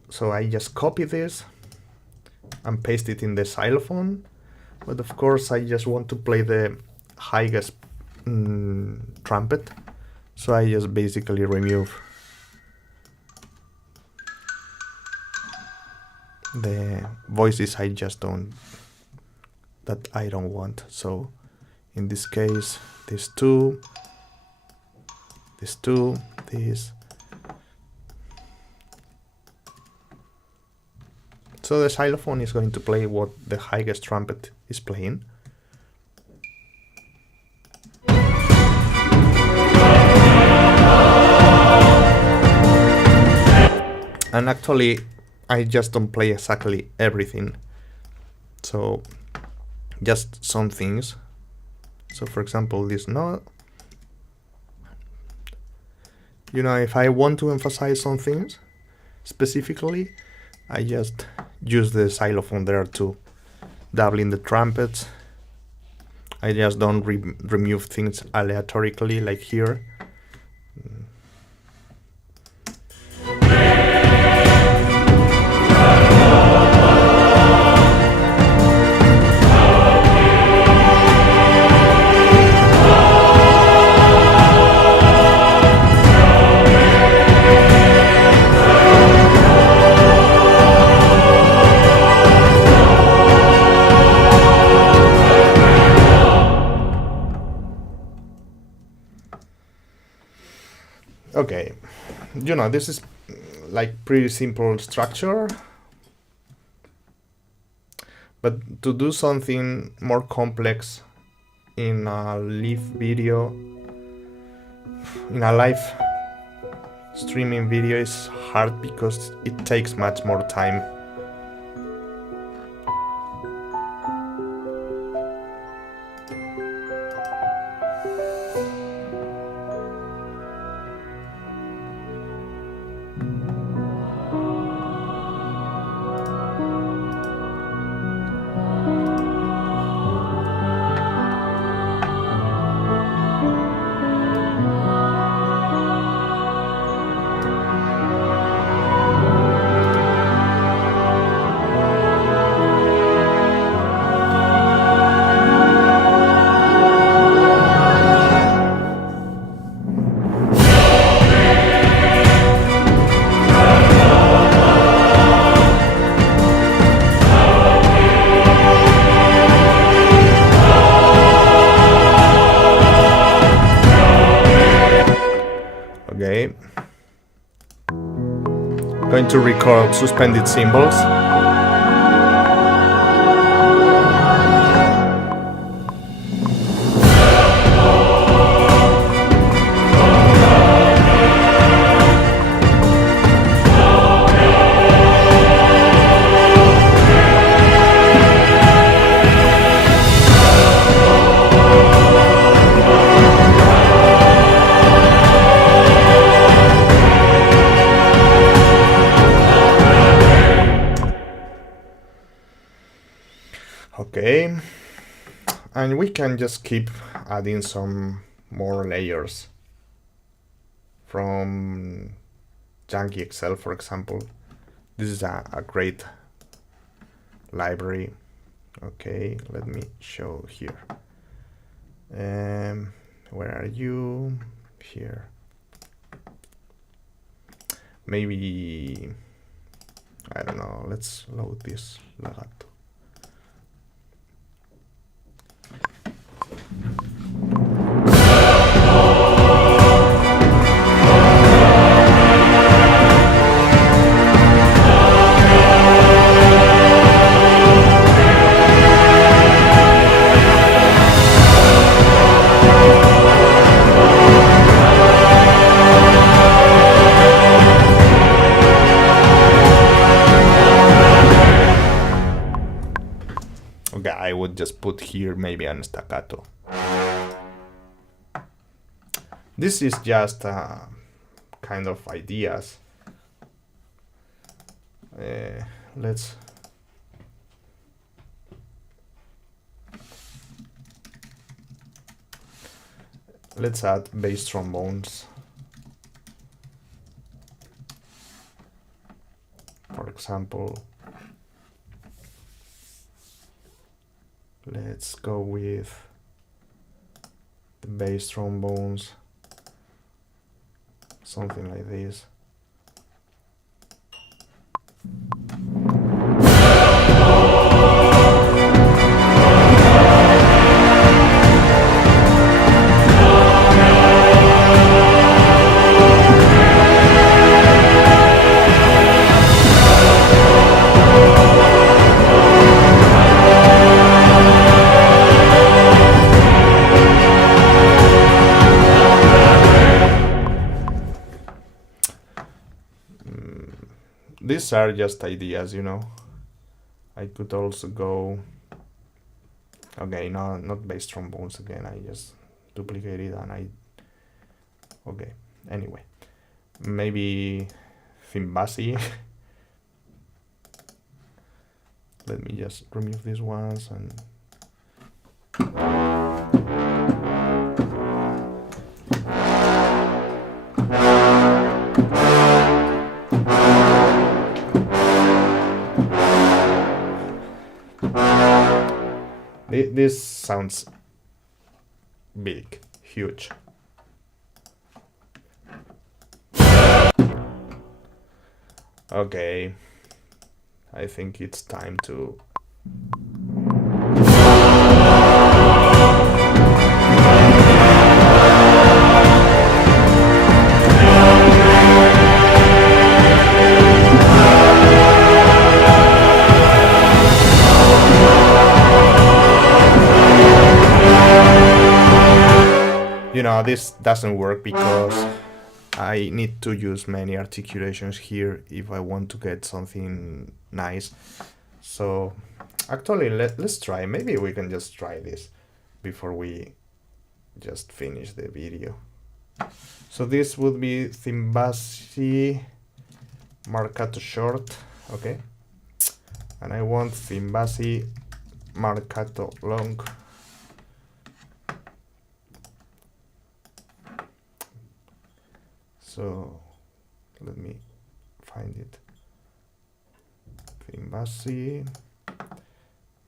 So I just copy this and paste it in the xylophone, but of course I just want to play the highest trumpet, so I just basically remove the voices I don't want. So in this case, this. So the xylophone is going to play what the highest trumpet is playing. And actually, I just don't play exactly everything. So just some things. So for example, this note. You know, if I want to emphasize some things specifically, I just use the xylophone there to doubling the trumpets. I just don't remove things aleatorically like here. Okay, you know, this is like pretty simple structure, But to do something more complex in a live video, in a live streaming video, is hard because it takes much more time. Okay. Going to record suspended cymbals. Okay, and we can just keep adding some more layers from Junkie Excel, for example. This is a great library. Okay, let me show here. Where are you? Here. Maybe, I don't know, let's load this legato. Okay, I would just put here maybe an staccato. This is just kind of ideas. Let's add bass trombones. For example, let's go with the bass trombones, something like this. These are just ideas, you know. I could also go, okay, no, not bass trombones again. I just duplicated and okay, anyway, maybe Fimbasi. Let me just remove these ones and this sounds big, huge. Okay, I think it's time to you know, this doesn't work because I need to use many articulations here if I want to get something nice. So actually, let's try. Maybe we can just try this before we just finish the video. So this would be thin bassy marcato short, okay? And I want thin bassy marcato long. So let me find it. Thin bassy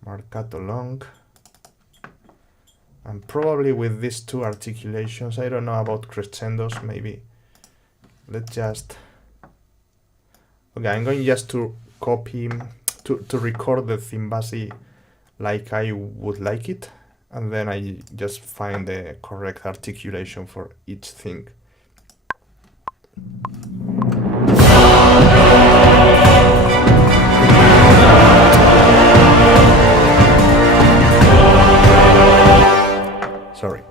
marcato long. And probably with these two articulations, I don't know about crescendos, maybe. Let's just, okay, I'm going just to copy, to record the thin bassy like I would like it, and then I just find the correct articulation for each thing. Sorry,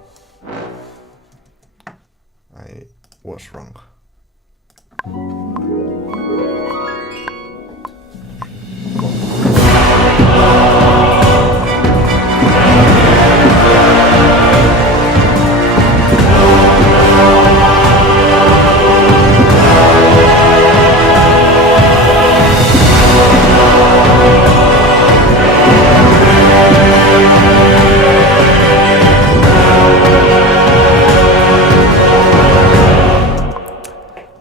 I was wrong.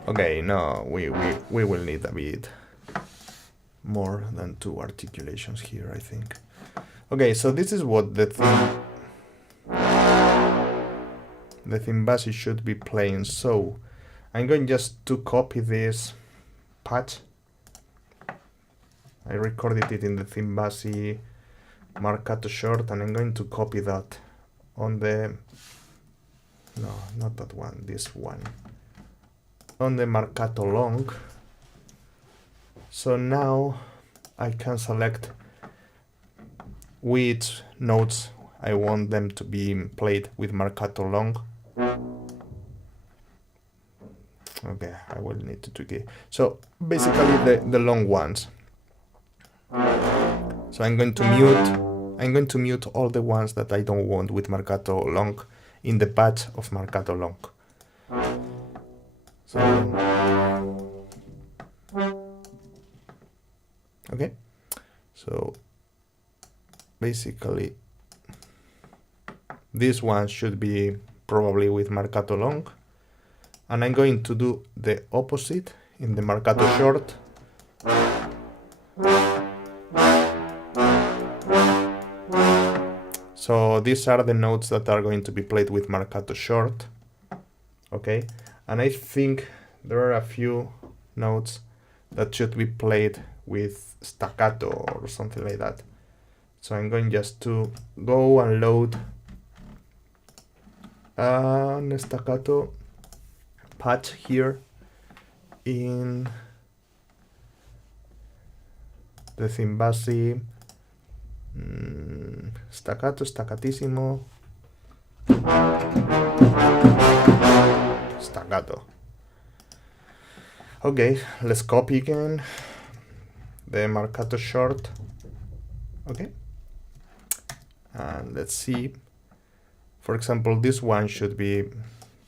Okay, no, we will need a bit more than two articulations here, I think. Okay, so this is what the thin bassy should be playing. So I'm going just to copy this patch. I recorded it in the thin bassy marcato short, and I'm going to copy that on the, no, not that one, this one, on the marcato long. So now I can select which notes I want them to be played with marcato long. Okay, I will need to tweak it. So basically the long ones. So I'm going to mute all the ones that I don't want with marcato long in the patch of marcato long. So okay, so basically this one should be probably with marcato long, and I'm going to do the opposite in the marcato short. So these are the notes that are going to be played with marcato short, okay? And I think there are a few notes that should be played with staccato or something like that. So I'm going just to go and load an staccato patch here in the thin bassy, staccato, staccatissimo, staccato. Okay, let's copy again the marcato short. Okay, and let's see. For example, this one should be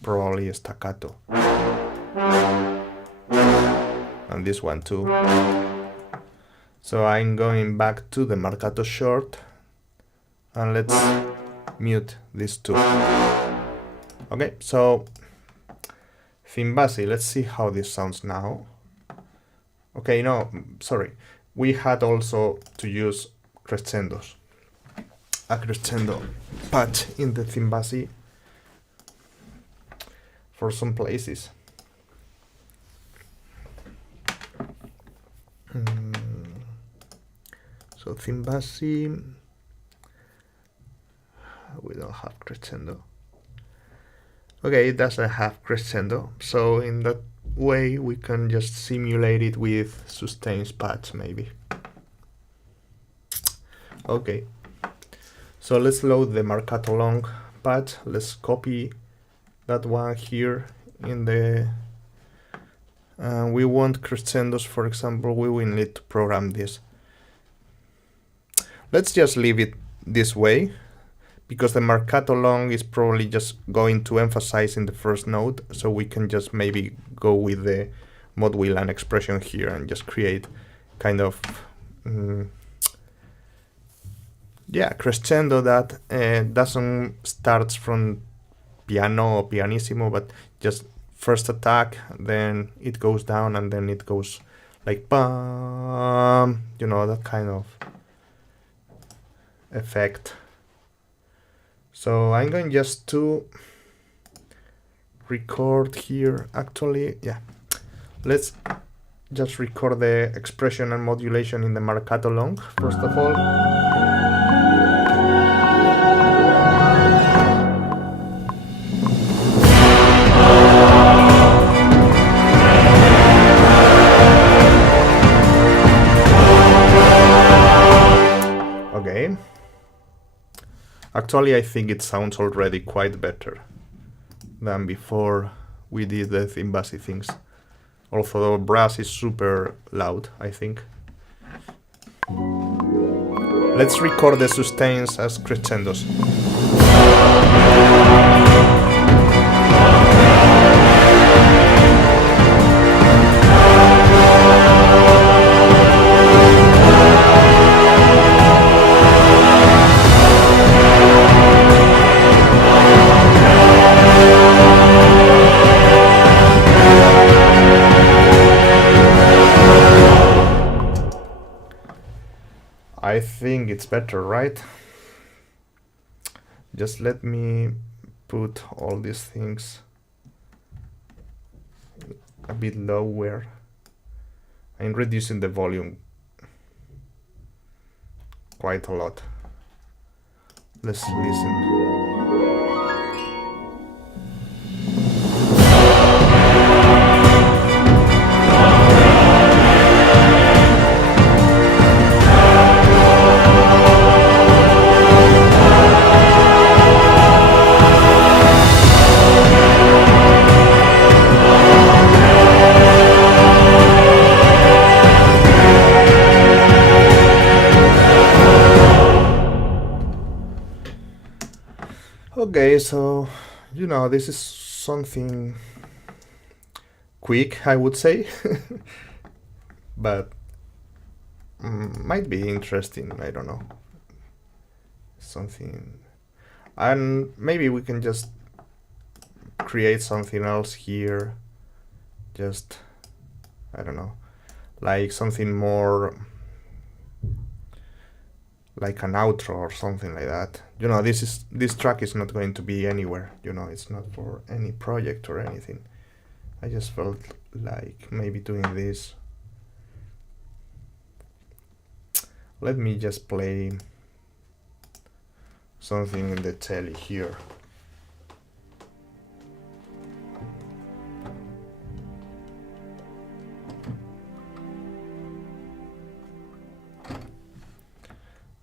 probably staccato, and this one too. So I'm going back to the marcato short, and let's mute these two. Okay, so thin bassy, let's see how this sounds now. Okay, no, sorry. We had also to use crescendos. A crescendo patch in the thin bassy for some places. So thin bassy, we don't have crescendo. Okay, it doesn't have crescendo, so in that way we can just simulate it with sustains patch maybe. Okay, so let's load the marcato long patch. Let's copy that one here in the we want crescendos, for example. We will need to program this. Let's just leave it this way, because the marcato long is probably just going to emphasize in the first note, so we can just maybe go with the mod wheel and expression here and just create kind of yeah, crescendo that doesn't start from piano or pianissimo, but just first attack, then it goes down, and then it goes like bam, you know, that kind of effect. So I'm going just to record here. Actually, yeah, let's just record the expression and modulation in the marcato long first of all. Okay. Actually, I think it sounds already quite better than before we did the thin bassy things. Although brass is super loud, I think. Let's record the sustains as crescendos. I think it's better, right? Just let me put all these things a bit lower. I'm reducing the volume quite a lot. Let's listen. Okay, so, you know, this is something quick, I would say, but might be interesting, I don't know. Something, and maybe we can just create something else here, just, I don't know, like something more like an outro or something like that. You know, this track is not going to be anywhere, you know, it's not for any project or anything. I just felt like maybe doing this. Let me just play something in the telly here.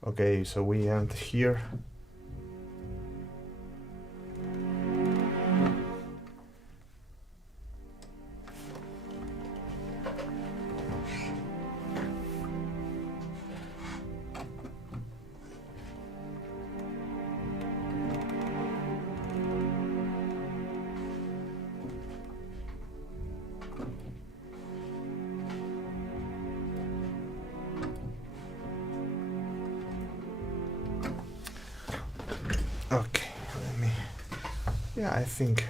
Okay, so we end here. Okay, let me, yeah, I think.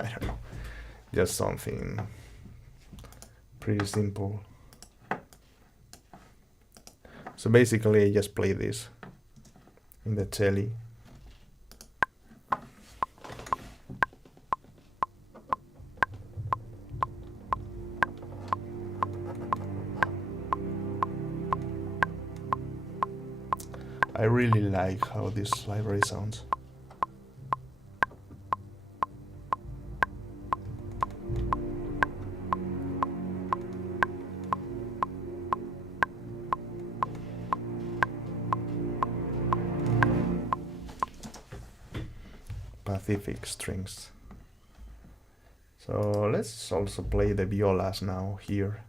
I don't know, just something pretty simple. So basically I just play this in the telly. I really like how this library sounds. Pacific strings. So let's also play the violas now here.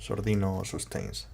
Sordino sustains.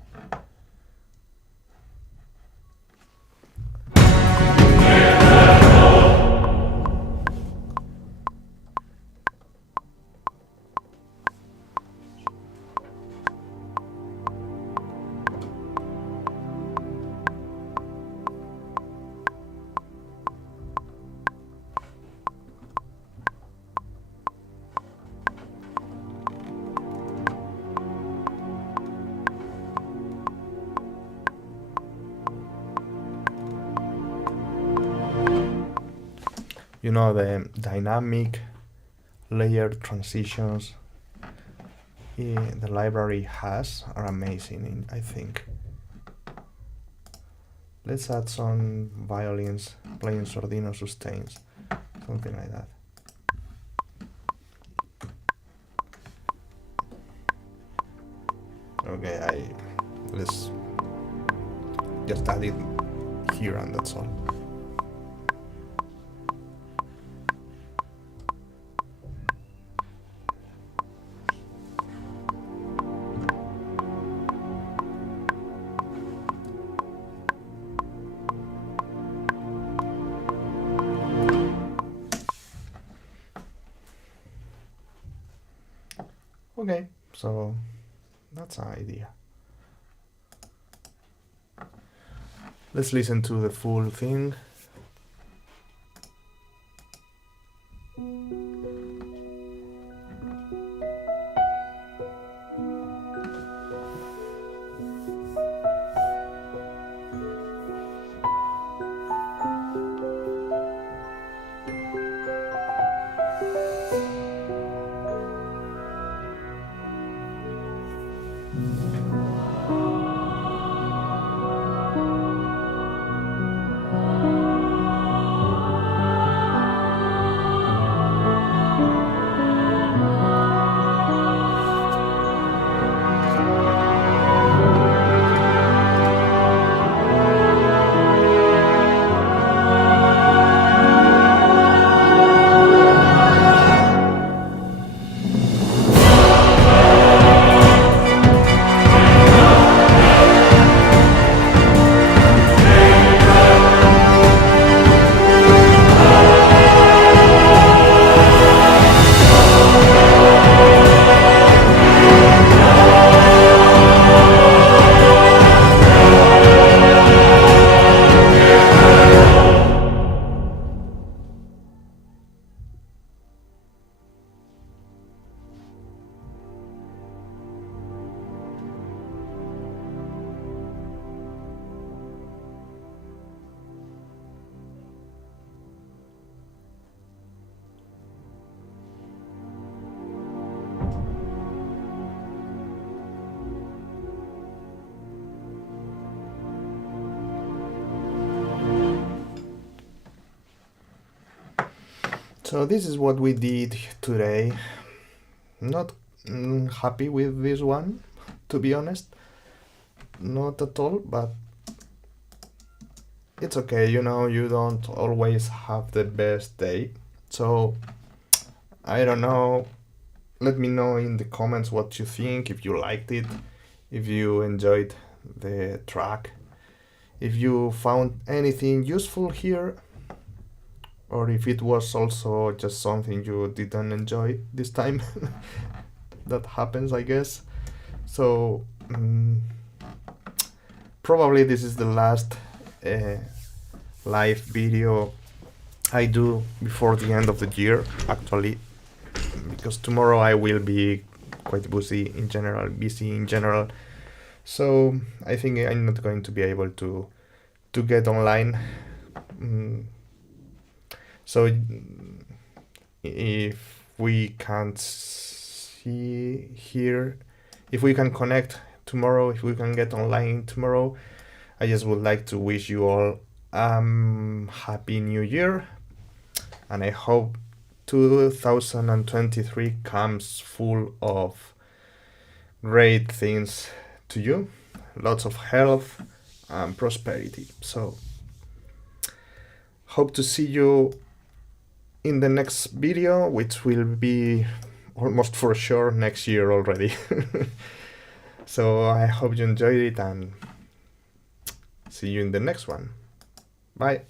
You know, the dynamic layered transitions the library has are amazing, I think. Let's add some violins playing Sordino sustains, something like that. Okay, let's just add it here and that's all. Okay, so that's an idea. Let's listen to the full thing. So this is what we did today. Not happy with this one, to be honest. Not at all, but it's okay, you know, you don't always have the best day. So, I don't know. Let me know in the comments what you think, if you liked it, if you enjoyed the track, if you found anything useful here, or if it was also just something you didn't enjoy this time. That happens, I guess. So probably this is the last live video I do before the end of the year, actually, because tomorrow I will be quite busy in general. So I think I'm not going to be able to get online. So if we can't see here, if we can connect tomorrow, if we can get online tomorrow, I just would like to wish you all happy new year, and I hope 2023 comes full of great things to you, lots of health and prosperity. So hope to see you in the next video, which will be almost for sure next year already. So I hope you enjoyed it, and see you in the next one. Bye.